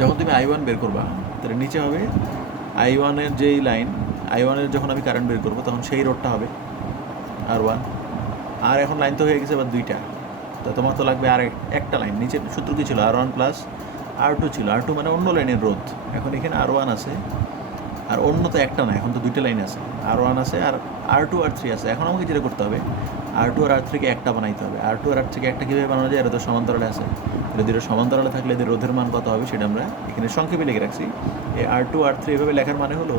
যখন তুমি I1 বের করবা তাহলে নিচে হবে I1-এর যেই লাইন, I1-এর যখন আমি কারেন্ট বের করবো তখন সেই রোধটা হবে R1। আর এখন লাইন তো হয়ে গেছে এবার দুইটা, তো তোমার তো লাগবে আর একটা লাইন। নিচের সূত্র কী ছিল? R1 + R2 ছিল। R2 মানে অন্য লাইনের রোধ। এখন এখানে R1 আছে, আর অন্য তো একটা না, এখন তো দুইটা লাইন আছে। R1 আছে আর R2 R3 আছে। এখন আমাকে যেটা করতে হবে, R2 আর R3-কে একটা বানাইতে হবে। R2 আর R3-কে একটা কীভাবে বানানো যায়? এরা তো সমান্তরালে আছে। তাহলে দুটো সমান্তরালে থাকলে এদের রোধের মান কত হবে সেটা আমরা এখানে সংক্ষেপে লিখে রাখছি। এই R2 R3 এভাবে লেখার মানে হলো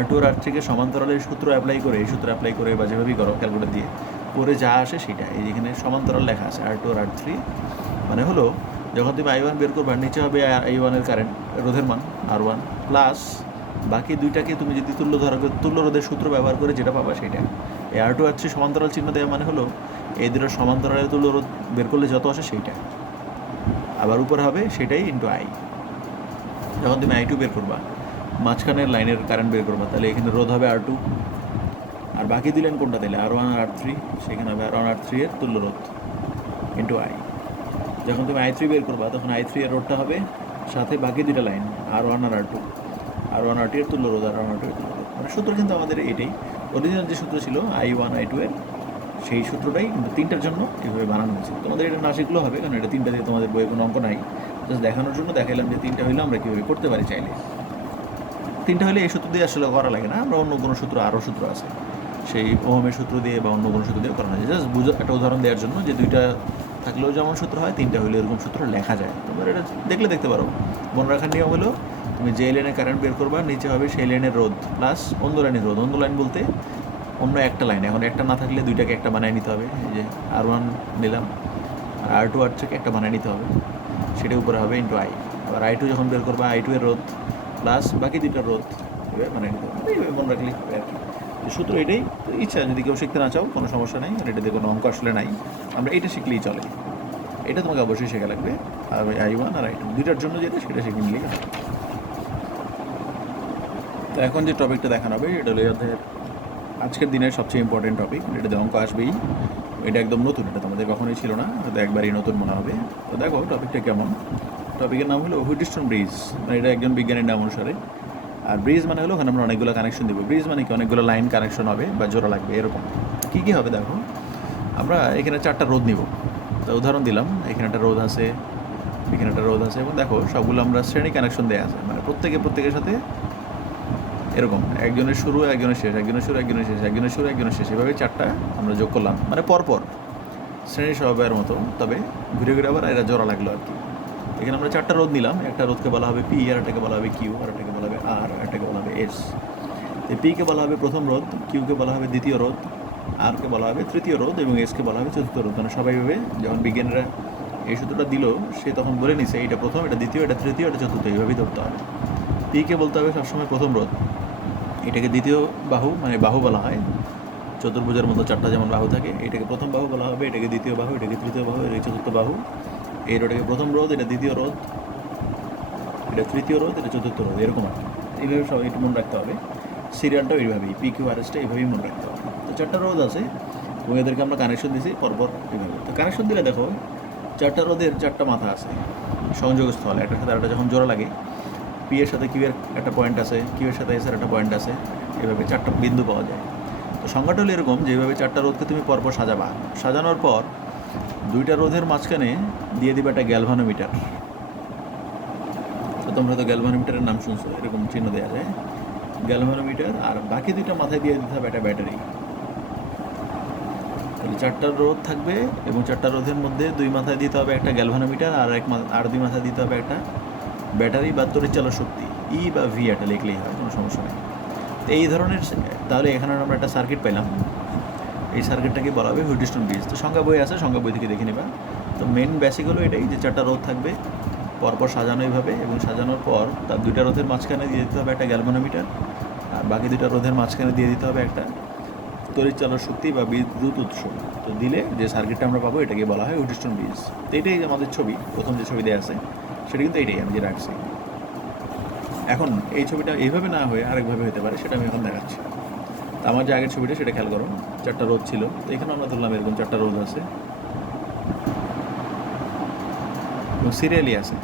R2 আর R3-কে সমান্তরালের সূত্র অ্যাপ্লাই করে, এই সূত্র অ্যাপ্লাই করে বা যেভাবেই করো ক্যালকুলেটর দিয়ে করে যা আসে সেটা এই এখানে সমান্তরাল লেখা আছে। R2 আর R3 মানে হলো যখন তুমি I1 বের করবা নিচে হবে I1-এর কারেন্ট রোধের মান R1 প্লাস বাকি দুইটাকে তুমি যদি তুল্য রোধের সূত্র ব্যবহার করে যেটা পাবা সেটা। এই R2 R3 সমান্তরাল চিহ্ন দেওয়া মানে হলো এই দুটো সমান্তরালের তুল্য রোধ বের করলে যত আসে সেইটা, আবার উপরে হবে সেটাই ইন্টু I। যখন তুমি I2 বের করবা, মাঝখানের লাইনের কারেন্ট বের করবা, তাহলে এখানে রোধ হবে R2, আর বাকি দুই লাইন কোনটা? তাহলে R1 আর R3, সেখানে হবে R1 R3 এর তুল্য রোধ ইন্টু I। যখন তুমি I3 বের করবা তখন I3 এর রোধটা হবে সাথে বাকি দুইটা লাইন R1 আর R2, R1 R2 এর তুল্য রোধ, R1 R2 এর তুল্য রোধ। মানে সূত্র কিন্তু আমাদের এটাই, অরিজিনাল যে সূত্র ছিল I1 I2 এর, সেই সূত্রটাই কিন্তু তিনটার জন্য এইভাবে বানানো হয়েছে। তোমাদের এটা না শিখলেও হবে, কারণ এটা তিনটা দিয়ে তোমাদের বইয়ে কোনো অঙ্ক নাই। জাস্ট দেখানোর জন্য দেখাইলাম যে তিনটা হইলে আমরা কীভাবে করতে পারি চাইলে। তিনটা হলে এই সূত্র দিয়ে আসলে করা লাগে না, আমরা অন্য কোনো সূত্র, আরও সূত্র আছে, সেই ওহমের সূত্র দিয়ে বা অন্য কোনো সূত্র দিয়ে করা যায়। জাস্ট একটা উদাহরণ দেওয়ার জন্য যে দুইটা থাকলেও যেমন সূত্র হয়, তিনটা হলে এরকম সূত্র লেখা যায়। তোমরা এটা দেখলে দেখতে পারো। মনে রাখার নিয়ম হলো তুমি যে লাইনে কারেন্ট বের করবা নিচে হবে সেই লাইনের রোধ প্লাস অন্য লাইনের রোধ। অন্য লাইন বলতে অন্য একটা লাইন, এখন একটা না থাকলে দুইটাকে একটা বানিয়ে নিতে হবে। এই যে R1 নিলাম আর R2 R3-কে একটা বানিয়ে নিতে হবে, সেটা উপরে হবে ইন্টু I। আবার I2 যখন বের করবা I2 এর রোধ প্লাস বাকি দুইটা রোধ এভাবে বানিয়ে নিতে হবে। এইভাবে মনে রাখলে হবে আর কি। সূত্র এটাই। ইচ্ছা যদি কেউ শিখতে না চাও কোনো সমস্যা নেই, আর এটাতে কোনো অঙ্ক আসলে নাই, আমরা এটা শিখলেই চলে। এটা তোমাকে অবশ্যই শেখা লাগবে। আর I1 আর I2 দুইটার জন্য যেটা সেটা শিখে নিলেই হবে। তো এখন যে টপিকটা দেখানো হবে এটা হলো আজকের দিনের সবচেয়ে ইম্পর্টেন্ট টপিক। এটাতে অঙ্ক আসবেই। এটা একদম নতুন, এটা তোমাদের কখনোই ছিল না, এটা একবারই নতুন মনে হবে। তো দেখো টপিকটা কেমন। টপিকের নাম হলো হুইটস্টোন ব্রিজ, মানে এটা একজন বিজ্ঞানীর নাম অনুসারে। আর ব্রিজ মানে হলো ওখানে আমরা অনেকগুলো কানেকশন দেবো। ব্রিজ মানে কি? অনেকগুলো লাইন কানেকশন হবে বা জোড়া লাগবে এরকম। কী কী হবে দেখো, আমরা এখানে 4টা রোধ নিব। তো উদাহরণ দিলাম, এখানে একটা রোধ আছে, এখানে একটা রোধ আছে, এবং দেখো সবগুলো আমরা শ্রেণী কানেকশন দেওয়া আছে, মানে প্রত্যেকের সাথে এরকম একজনের শুরু একজনের শেষ, একজনের শুরু একজনের শেষ, একজনের শুরু একজনের শেষ, এভাবে 4টা আমরা যোগ করলাম, মানে পরপর শ্রেণী সমবায়ের মতো, তবে ঘুরে ঘুরে আবার এরা জোড়া লাগলো আর কি। এখানে আমরা 4টা রোধ নিলাম। একটা রোধকে বলা হবে P, আর একটাকে বলা হবে Q, আর একটাকে বলা হবে R, আর একটাকে বলা হবে S। এই P-কে বলা হবে প্রথম রোধ, Q-কে বলা হবে দ্বিতীয় রোধ, R-কে বলা হবে তৃতীয় রোধ, এবং S-কে বলা হবে চতুর্থ রোধ। মানে সবাইভাবে যখন বিজ্ঞানীরা এই সূত্রটা দিল, সে তখন বলে নিছে এটা প্রথম, এটা দ্বিতীয়, এটা তৃতীয়, এটা চতুর্থ, এইভাবেই ধরতে হবে। P-কে বলতে হবে সবসময় প্রথম রোধ, এটাকে দ্বিতীয় বাহু, মানে বাহু বলা হয়, চতুর্ভুজের মতো 4টা যেমন বাহু থাকে, এটাকে প্রথম বাহু বলা হবে, এটাকে দ্বিতীয় বাহু, এটাকে তৃতীয় বাহু, এটাকে চতুর্থ বাহু। এই রোডটাকে প্রথম রোধ, এটা দ্বিতীয় রোধ, এটা তৃতীয় রোধ, এটা চতুর্থ রোধ, এরকম আর কি। এইভাবে সবাই একটু মনে রাখতে হবে। সিরিয়ালটাও এইভাবেই, PQRSটা এইভাবেই মনে রাখতে হবে। তো 4টা রোধ আছে এবং এদেরকে আমরা কানেকশন দিয়েছি পরপর এইভাবে। তো কানেকশন দিলে দেখো 4টা রোধের 4টা মাথা আছে, সংযোগস্থল, একটার সাথে আরেকটা যখন জোড়া লাগে, P এর সাথে Q এর একটা পয়েন্ট আছে, Q এর সাথে S এর একটা পয়েন্ট আছে, এভাবে 4টা বিন্দু পাওয়া যায়। তো সংখ্যাটা হলো এরকম, যেভাবে 4টা রোধকে তুমি পরপর সাজাবা, সাজানোর পর 2টা রোধের মাঝখানে দিয়ে দিবে একটা গ্যালভানোমিটার। তো তোমরা তো গ্যালভানোমিটারের নাম শুনছো, এরকম চিহ্ন দেওয়া যায়। গ্যালভানোমিটার, আর বাকি দুইটা মাথায় দিয়ে দিতে হবে একটা ব্যাটারি। তাহলে 4টা রোধ থাকবে এবং 4টা রোধের মধ্যে 2 মাথায় দিতে হবে একটা গ্যালভানোমিটার, আর 2 মাথায় দিতে হবে একটা ব্যাটারি বা তড়িৎচালক শক্তি, ই বা ভি এটা লিখলেই হয়, কোনো সমস্যা নেই। তো এই ধরনের, তাহলে এখানে আমরা একটা সার্কিট পেলাম। এই সার্কিটটাকে বলা হবে হুইটস্টোন ব্রিজ। তো সংজ্ঞা বই আছে, সংজ্ঞা বই থেকে দেখে নেবা। তো মেন বেসিক হলো এটাই যে 4টা রোধ থাকবে পরপর সাজানো এইভাবে, এবং সাজানোর পর তার 2টা রোধের মাঝখানে দিয়ে দিতে হবে একটা গ্যালভানোমিটার, আর বাকি 2টা রোধের মাঝখানে দিয়ে দিতে হবে একটা তড়িৎচালক শক্তি বা বিদ্যুৎ উৎস। তো দিলে যে সার্কিটটা আমরা পাবো এটাকে বলা হয় হুইটস্টোন ব্রিজ। তো এটাই আমাদের ছবি, প্রথম যে ছবি দেওয়া আছে সেটা কিন্তু এটাই আমি যে রাখছি। এখন এই ছবিটা এইভাবে না হয়ে আরেকভাবে হতে পারে, সেটা আমি এখন দেখাচ্ছি। তো আমার যে আগের ছবিটা সেটা খেয়াল করো, 4টা রোধ ছিল। তো এখানে আমরা ধরলাম এরকম 4টা রোধ আছে এবং সিরিয়ালি আছে,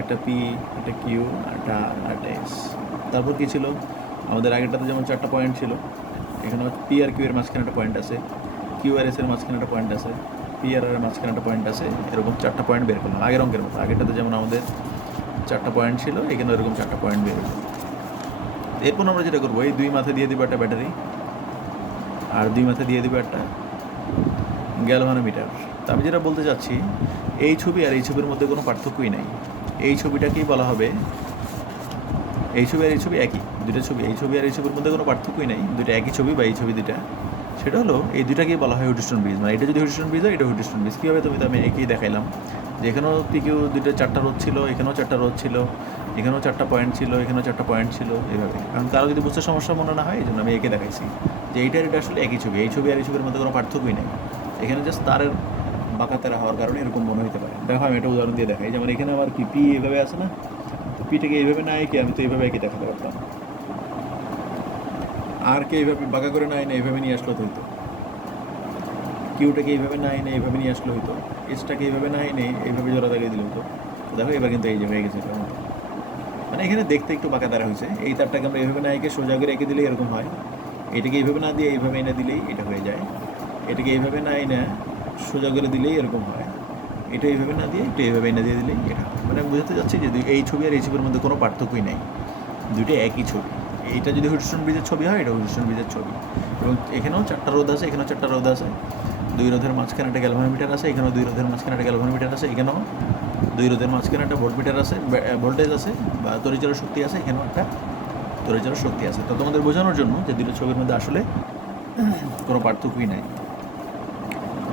একটা পি, একটা কিউ, একটা আর, একটা এস। তারপর কী ছিল, আমাদের আগেরটাতে যেমন 4টা পয়েন্ট ছিল, এখানে পি আর কিউ এর মাঝখানে একটা পয়েন্ট আছে, কিউ আর এস এর মাঝখানে একটা পয়েন্ট আছে, পি আর এর মাঝখানে একটা পয়েন্ট আছে। এরকম 4টা পয়েন্ট বের করলাম আগের অঙ্কের মতো। আগেরটাতে যেমন আমাদের 4টা পয়েন্ট ছিল, এখানে এরকম 4টা পয়েন্ট বের হলো। এরপর আমরা যেটা করবো, এই 2 মাথায় দিয়ে দেবো একটা ব্যাটারি, আর 2 মাথায় দিয়ে দেবো একটা গ্যালভানোমিটার। তো আমি যেটা বলতে চাচ্ছি, এই ছবি আর এই ছবির মধ্যে কোনো পার্থক্যই নাই। এই ছবিটাকেই বলা হবে, এই ছবি আর এই ছবি একই, দুটো ছবি, এই ছবি আর এই ছবির মধ্যে কোনো পার্থক্যই নেই, দুটো একই ছবি বা এই ছবি দুটা। সেটা হলো এই দুটাকেই বলা হয় হুইটস্টোন ব্রিজ। মানে এটা যদি হুইটস্টোন ব্রিজ হয়, এটা হুইটস্টোন ব্রিজ। কীভাবে, তুমি তো আমি একই দেখাইলাম যে এখানেও পিকিউ 4টা রোধ ছিল, এখানেও 4টা রোধ ছিল, এখানেও 4টা পয়েন্ট ছিল, এখানেও 4টা পয়েন্ট ছিল, এইভাবে। কারণ কারো যদি বুঝতে সমস্যা মনে না হয়, এই জন্য আমি একে দেখাইছি যে এইটার এটা আসলে একই ছবি। এই ছবি আর এই ছবির মধ্যে কোনো পার্থক্যই নেই। এখানে জাস্ট তারের বাঁকা তারা হওয়ার কারণে এরকম মনে হতে পারে। দেখো আমি একটা উদাহরণ দিয়ে দেখাই। যেমন এখানে আমার কি পি এইভাবে আছে না, তো পিটাকে এইভাবে না এঁকে আমি তো এইভাবে এঁকে দেখাতে পারতাম। আর কে এইভাবে বাঁকা করে না এনে এইভাবে নিয়ে আসলো তো হইতো, কিউটাকে এইভাবে না এনে এইভাবে নিয়ে আসলো হইতো, এসটাকে এইভাবে না এনে এইভাবে জোড়া লাগিয়ে দিলে হতো। তো দেখো এবার কিন্তু এই যে হয়ে গেছে এটার মতো। মানে এখানে দেখতে একটু বাঁকা তারা হয়েছে। এই তারটাকে আমরা এইভাবে না এঁকে সোজা করে এঁকে দিলেই এরকম হয়। এটাকে এইভাবে না দিয়ে এইভাবে এনে দিলেই এটা হয়ে যায়। এটাকে এইভাবে না এনে সোজা করে দিলেই এরকম হয়। এটা এইভাবে না দিয়ে একটু এইভাবে এনে দিয়ে দিলেই এটা। মানে আমি বোঝাতে চাচ্ছি যে এই ছবি আর এই ছবির মধ্যে কোনো পার্থক্যই নেই, দুটো একই ছবি। এইটা যদি হুইটস্টোন ব্রিজের ছবি হয়, এটা হুইটস্টোন ব্রিজের ছবি। এবং এখানেও 4টা রোধ আছে, এখানেও 4টা রোধ আছে, 2 রোধের মাঝখানে একটা গ্যালভানোমিটার আছে, এখানেও 2 রোধের মাঝখানে একটা গ্যালভানোমিটার আছে, এখানেও 2 রোধের মাঝখানে একটা ভোল্টমিটার আছে, ভোল্টেজ আছে বা তড়িৎচালক শক্তি আছে, এখানেও একটা তড়িৎচালক শক্তি আছে। তো তোমাদের বোঝানোর জন্য যে দুটো ছবির মধ্যে আসলে কোনো পার্থক্যই নাই,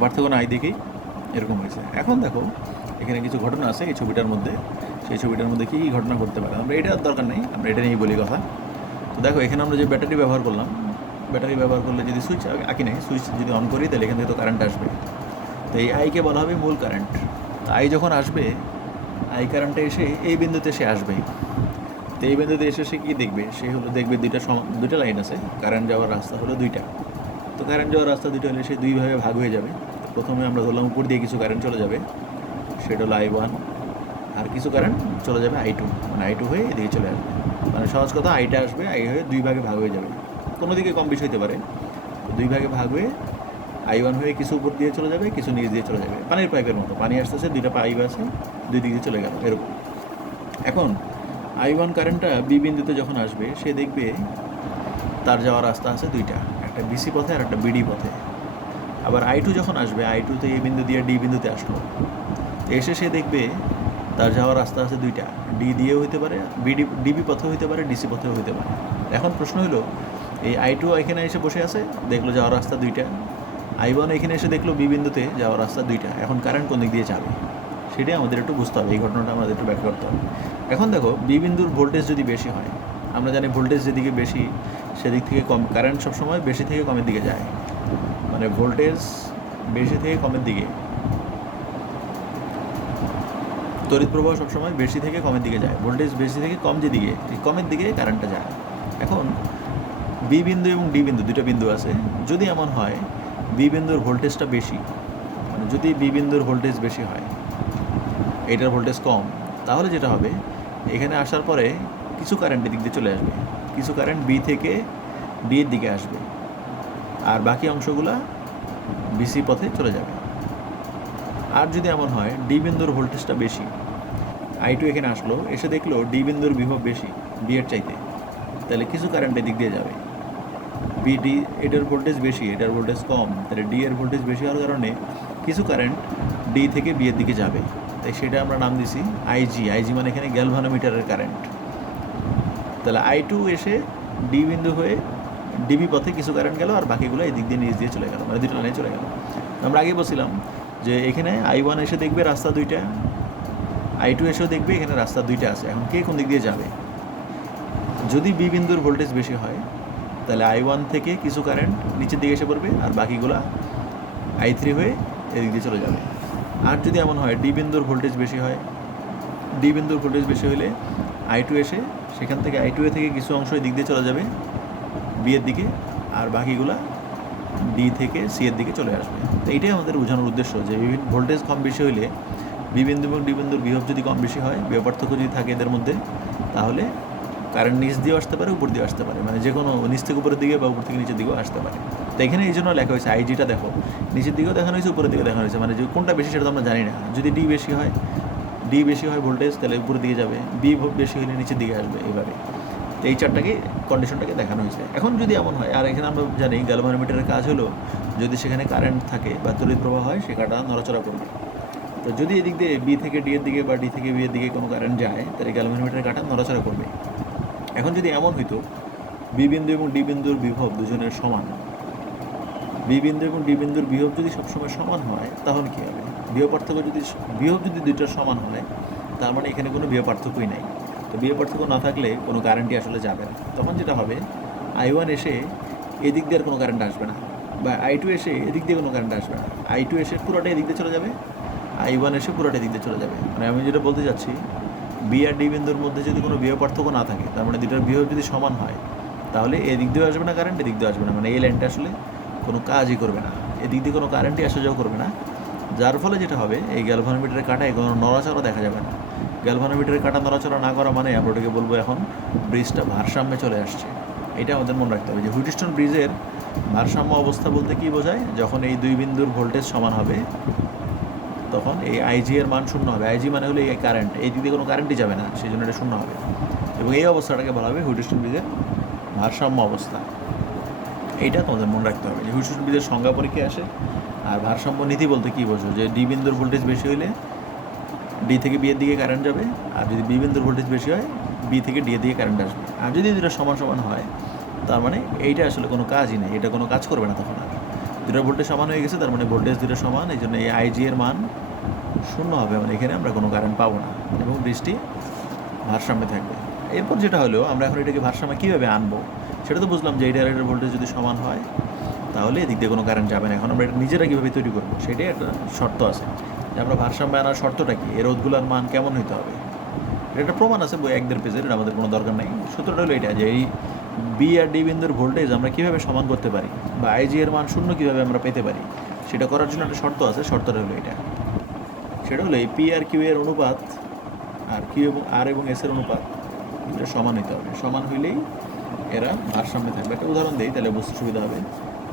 পার্থক্য নাই দেখেই এরকম হয়েছে। এখন দেখো এখানে কিছু ঘটনা আছে এই ছবিটার মধ্যে। সেই ছবিটার মধ্যে কী কী ঘটনা ঘটতে পারে, আমরা এটার দরকার নেই, আমরা এটা নিয়েই বলি কথা। তো দেখো এখানে আমরা যে ব্যাটারি ব্যবহার করলাম, ব্যাটারি ব্যবহার করলে যদি সুইচ আঁকি নেই, সুইচ যদি অন করি তাহলে এখান থেকে তো কারেন্ট আসবে। তো এই আইকে বলা হবে মূল কারেন্ট। তো আই যখন আসবে, আই কারেন্টটা এসে এই বিন্দুতে সে আসবে। তো এই বিন্দুতে এসে সে কী দেখবে, সে হলো দেখবে দুইটা লাইন আছে, কারেন্ট যাওয়ার রাস্তা হলো দুইটা। তো কারেন্ট যাওয়ার রাস্তা দুইটা হলে সে 2 ভাগে ভাগ হয়ে যাবে। প্রথমে আমরা ধরলাম উপর দিয়ে কিছু কারেন্ট চলে যাবে, সেটা হলো I1, আর কিছু কারেন্ট চলে যাবে I2, মানে I2 হয়ে এদিকে চলে আসবে। মানে সহজ কথা, আইটা আসবে, আই হয়ে 2 ভাগে ভাগ হয়ে যাবে, কোনো দিকে কম বেশি হতে পারে। 2 ভাগে ভাগ হয়ে I1 হয়ে কিছু উপর দিয়ে চলে যাবে, কিছু নিচ দিয়ে চলে যাবে, পানির পাইপের মতো। পানি আসতেছে, 2টা পাইপ আছে, 2 দিকে চলে গেল এরকম। এখন I1 কারেন্টটা বি বিন্দুতে যখন আসবে, সে দেখবে তার যাওয়ার রাস্তা আছে 2টা, একটা বিসি পথে আর একটা বিডি পথে। আবার I2 যখন আসবে, I2 এই বিন্দু দিয়ে ডি বিন্দুতে আসলো, এসে সে দেখবে তার যাওয়ার রাস্তা আছে 2টা, ডি দিয়েও হইতে পারে, ডিবি পথেও হইতে পারে, ডিসি পথেও হইতে পারে। এখন প্রশ্ন হলো, এই I2 এখানে এসে বসে আছে, দেখলো যাওয়ার রাস্তা 2টা, I1 এখানে এসে দেখলো বি বিন্দুতে যাওয়ার রাস্তা 2টা। এখন কারেন্ট কোন দিক দিয়ে যাবে সেটাই আমাদের একটু বুঝতে হবে, এই ঘটনাটা আমাদের একটু ব্যাখ্যা করতে হবে। এখন দেখো বি বিন্দুর ভোল্টেজ যদি বেশি হয়, আমরা জানি ভোল্টেজ যেদিকে বেশি সেদিক থেকে কম, কারেন্ট সবসময় বেশি থেকে কমের দিকে যায়। মানে ভোল্টেজ বেশি থেকে কমের দিকে, তড়িৎ প্রবাহ সবসময় বেশি থেকে কমের দিকে যায়। ভোল্টেজ বেশি থেকে কম যেদিকে, কমের দিকে কারেন্টটা যায়। এখন বি বিন্দু এবং ডি বিন্দু, 2টা বিন্দু আছে, যদি এমন হয় বি বিন্দুর ভোল্টেজটা বেশি, মানে যদি বি বিন্দুর ভোল্টেজ বেশি হয়, এটার ভোল্টেজ কম, তাহলে যেটা হবে, এখানে আসার পরে কিছু কারেন্ট এদিক দিয়ে চলে আসবে, কিছু কারেন্ট বি থেকে ডি এর দিকে আসবে, আর বাকি অংশগুলা বিসি পথে চলে যাবে। আর যদি এমন হয় ডি বিন্দুর ভোল্টেজটা বেশি, I2 এখানে আসলো, এসে দেখলো ডি বিন্দুর বিভব বেশি বি এর চাইতে, তাহলে কিছু কারেন্ট এদিক দিয়ে যাবে। বিডি এটার ভোল্টেজ বেশি, এটার ভোল্টেজ কম, তাহলে ডি এর ভোল্টেজ বেশি হওয়ার কারণে কিছু কারেন্ট ডি থেকে বি এর দিকে যাবে। তাই সেটা আমরা নাম দিছি আইজি। আইজি মানে এখানে গ্যালভানোমিটারের কারেন্ট। তাহলে I2 এসে ডি বিন্দু হয়ে ডিবি পথে কিছু কারেন্ট গেল, আর বাকিগুলো এই দিক দিয়ে নিচ দিয়ে চলে গেল, মানে দুটো লাইনে চলে গেল। আমরা আগে বলছিলাম যে এখানে I1 এসে দেখবে রাস্তা দুইটা, I2 এসেও দেখবে এখানে রাস্তা দুইটা আছে। এখন কে কোন দিক দিয়ে যাবে? যদি বি বিন্দুর ভোল্টেজ বেশি হয় তাহলে I1 থেকে কিছু কারেন্ট নিচের দিকে এসে পড়বে, আর বাকিগুলা I3 হয়ে এদিক দিয়ে চলে যাবে। আর যদি এমন হয় ডি বিন্দুর ভোল্টেজ বেশি হয়, ডি বিন্দুর ভোল্টেজ বেশি হলে I2 এসে সেখান থেকে I2 থেকে কিছু অংশ এদিক দিয়ে চলে যাবে বি এর দিকে, আর বাকিগুলা ডি থেকে সি এর দিকে চলে আসবে। তো এইটাই আমাদের বোঝানোর উদ্দেশ্য যে বিভিন্ন ভোল্টেজ কম বেশি হইলে বি বিন্দু এবং ডি বিন্দুর বিভব যদি কম বেশি হয়, বিভব পার্থক্য যদি থাকে এদের মধ্যে, তাহলে কারেন্ট নিচ দিয়েও আসতে পারে, উপর দিয়ে আসতে পারে, মানে যে কোনো নিচ থেকে উপরের দিকে বা উপর থেকে নিচের দিকেও আসতে পারে। তো এখানে এই জন্য লেখা হয়েছে আইজিটা দেখো নিচের দিকেও দেখানো হয়েছে, উপরের দিকেও দেখানো হয়েছে, মানে যে কোনটা বেশি সেটা তো আমরা জানি না। যদি ডি বেশি হয় ভোল্টেজ, তাহলে উপরের দিকে যাবে, বি বেশি হলে নিচের দিকে আসবে, এইভাবে। তো এই চারটাকে কন্ডিশনটাকে দেখানো হয়েছে। এখন যদি এমন হয়, আর এখানে আমরা জানি গ্যালভানোমিটারের কাজ হলো যদি সেখানে কারেন্ট থাকে বা তড়িৎ প্রবাহ হয়, সে কাটা নড়াচড়া করবে। তো যদি এদিক দিয়ে বি থেকে ডি এর দিকে বা ডি থেকে বি এর দিকে কোনো কারেন্ট যায়, তাহলে গ্যালভানোমিটারের কাটা নড়াচড়া করবে। এখন যদি এমন হইতো বি বিন্দু এবং ডি বিন্দুর বিভব দুজনের সমান, বি বিন্দু এবং ডি বিন্দুর বিভব যদি সবসময় সমান হয়, তখন কী হবে? বিভব পার্থক্য বিভব যদি দুইটার সমান হয়, তার মানে এখানে কোনো বিভব পার্থক্যই নাই। তো বিভব পার্থক্য না থাকলে কোনো কারেন্টই আসলে যাবে না। তখন যেটা হবে, I1 এসে এদিক দিয়ে আর কোনো কারেন্ট আসবে না, বা I2 এসে এদিক দিয়ে কোনো কারেন্ট আসবে না। I2 এসে পুরোটাই এদিক দিয়ে চলে যাবে, I1 এসে পুরোটাই এদিক দিয়ে চলে যাবে। মানে আমি যেটা বলতে চাচ্ছি, বি আর ডি বিন্দুর মধ্যে যদি কোনো বিভব পার্থক্য না থাকে, তার মানে দুটার বিভব যদি সমান হয়, তাহলে এদিক দিয়েও আসবে না কারেন্ট, এদিক দিয়েও আসবে না, মানে এই লাইনটা আসলে কোনো কাজই করবে না, এদিক দিয়ে কোনো কারেন্টই আসা যাওয়া করবে না। যার ফলে যেটা হবে, এই গ্যালভানোমিটারের কাটায় কোনো নড়াচড়া দেখা যাবে না। গ্যালভানোমিটারের কাটা নড়াচড়া না করা মানে আমরা ওটাকে বলবো এখন ব্রিজটা ভারসাম্যে চলে আসছে। এটা আমাদের মনে রাখতে হবে যে হুইটস্টোন ব্রিজের ভারসাম্য অবস্থা বলতে কী বোঝায়? যখন এই দুই বিন্দুর ভোল্টেজ সমান হবে, তখন এই আইজি এর মান শূন্য হবে। আইজি মানে হলো এই কারেন্ট, এই দিকে কোনো কারেন্টই যাবে না, সেই জন্য এটা শূন্য হবে। এবং এই অবস্থাটাকে বলা হবে হুইটস্টোন ব্রিজের ভারসাম্য অবস্থা। এইটা তোমাদের মনে রাখতে হবে যে হুইটস্টোন ব্রিজের সংজ্ঞা পরীক্ষায় আসে। আর ভারসাম্য নীতি বলতে কী বোঝো? যে ডি বিন্দুর ভোল্টেজ বেশি হলে ডি থেকে বি এর দিকে কারেন্ট যাবে, আর যদি বি বিন্দুর ভোল্টেজ বেশি হয়, বি থেকে ডি এর দিকে কারেন্ট আসবে। আর যদি দুটো সমান সমান হয়, তার মানে এইটা আসলে কোনো কাজই নেই, এটা কোনো কাজ করবে না তখন। আর দুটোর ভোল্টেজ সমান হয়ে গেছে, তার মানে ভোল্টেজ দুটো সমান, এই জন্য এই আইজি এর মান শূন্য হবে, মানে এখানে আমরা কোনো কারেন্ট পাবো না এবং ব্রিজটি ভারসাম্যে থাকবে। এরপর যেটা হলো, আমরা এখন এটাকে ভারসাম্যে কীভাবে আনবো সেটা তো বুঝলাম, যে এটার ভোল্টেজ যদি সমান হয়, তাহলে এদিক দিয়ে কোনো কারেন্ট যাবে না। এখন আমরা এটা নিজেরা কীভাবে তৈরি করবো সেটাই একটা শর্ত আছে, যে আমরা ভারসাম্য আনার শর্তটা কি, এর রোধগুলোর মান কেমন হইতে হবে। এটা একটা প্রমাণ আছে বই 1-1.5 পেজের, এটা আমাদের কোনো দরকার নেই। সূত্রটা হলো এটা, যে এই বি আর ডি বিন্দুর ভোল্টেজ আমরা কীভাবে সমান করতে পারি, বা আইজি এর মান শূন্য কীভাবে আমরা পেতে পারি, সেটা করার জন্য একটা শর্ত আছে। শর্তটা হলো এটা, সেটা হলো এই পি আর কিউ এর অনুপাত, আর কিউ এবং আর এবং এস এর অনুপাত এটা সমান হইতে হবে। সমান হইলেই এরা ভারসাম্যে থাকবে। একটা উদাহরণ দিই, তাহলে বুঝতে সুবিধা হবে।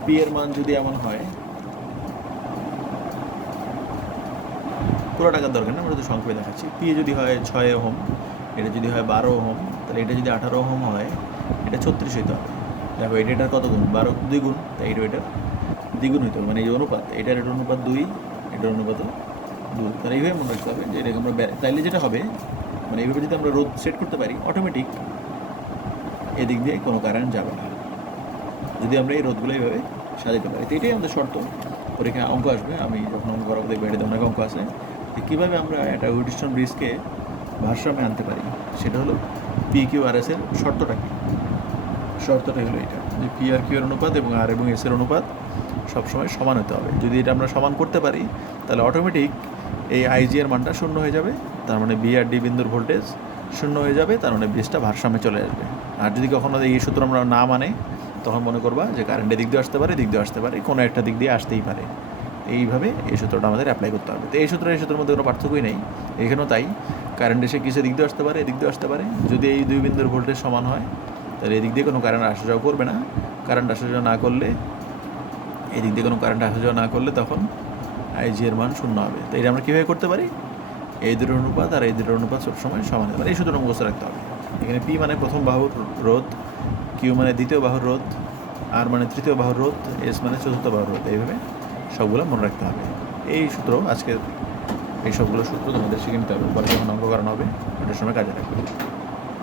পি এর মান যদি এমন হয়, পুরো টাকার দরকার না, আমরা যদি সংখ্যায় দেখাচ্ছি। পি যদি হয় 6 ওহম, এটা যদি হয় 12 ওহম, তাহলে এটা যদি 18 ওহম হয়, এটা 36 হইতে হবে। দেখো এটার কত গুণ? 12 2 গুণ, তাই এটার দ্বিগুণ হইতে হবে। মানে এই অনুপাত, এটার অনুপাত 2, এটার অনুপাত 2। তাহলে এইভাবে মনে রাখতে হবে যে এটাকে আমরা, তাইলে যেটা হবে, মানে এইভাবে যদি আমরা রোধ সেট করতে পারি, অটোমেটিক এদিক দিয়ে কোনো কারেন্ট যাবে না, যদি আমরা এই রোধগুলো এইভাবে সাজাতে পারি। তো এটাই আমাদের শর্ত। পরীক্ষায় অঙ্ক আসবে, আমি যখন অঙ্ক করাবো দেখবো, এটাতে অনেক অঙ্ক আছে। কীভাবে আমরা একটা হুইটস্টোন ব্রিজকে ভারসাম্যে আনতে পারি, সেটা হলো পি কিউ আর এস এর শর্তটা কী? শর্তটা হলো এটা, যে পি আর কিউ এর অনুপাত এবং আর এবং এস এর অনুপাত সবসময় সমান হতে হবে। যদি এটা আমরা সমান করতে পারি, তাহলে অটোমেটিক এই আইজি এর মানটা শূন্য হয়ে যাবে, তার মানে বি আর ডি বিন্দুর ভোল্টেজ শূন্য হয়ে যাবে, তার মানে ব্রিজটা ভারসাম্যে চলে আসবে। আর যদি কখনো এই সূত্র আমরা না মানে, তখন মনে করবা যে কারেন্ট এদিক দিয়ে আসতে পারে, এদিক দিয়ে আসতে পারে, কোনো একটা দিক দিয়ে আসতেই পারে। এইভাবে এই সূত্রটা আমাদের অ্যাপ্লাই করতে হবে। তো এই সূত্রের মধ্যে কোনো পার্থক্যই নেই, এখানেও তাই। কারেন্ট এসে কিছু দিক দিয়ে আসতে পারে, এদিক দিয়ে আসতে পারে। যদি এই দুই বিন্দুর ভোল্টেজ সমান হয়, তাহলে এদিক দিয়ে কোনো কারেন্ট আসা যাওয়া করবে না। কারেন্ট আসা যাওয়া না করলে, এদিক দিয়ে কোনো কারেন্ট আসা যাওয়া না করলে, তখন আইজি এর মান শূন্য হবে। তো এটা আমরা কীভাবে করতে পারি? এই দুটোর অনুপাত আর এই দুটোর অনুপাত সবসময় সমান। মানে এই সূত্রটা মুখস্থ রাখতে হবে। এখানে পি মানে প্রথম বাহুর রোধ, কিউ মানে দ্বিতীয় বাহুর রোধ, আর মানে তৃতীয় বাহুর রোধ, এস মানে চতুর্থ বাহুর রোধ। এইভাবে সবগুলো মনে রাখতে হবে। এই সূত্র আজকে এই সবগুলো সূত্র তোমাদের শিখে নিতে হবে, পরে যখন অঙ্ক করানো হবে ওটার সময় কাজে লাগবে।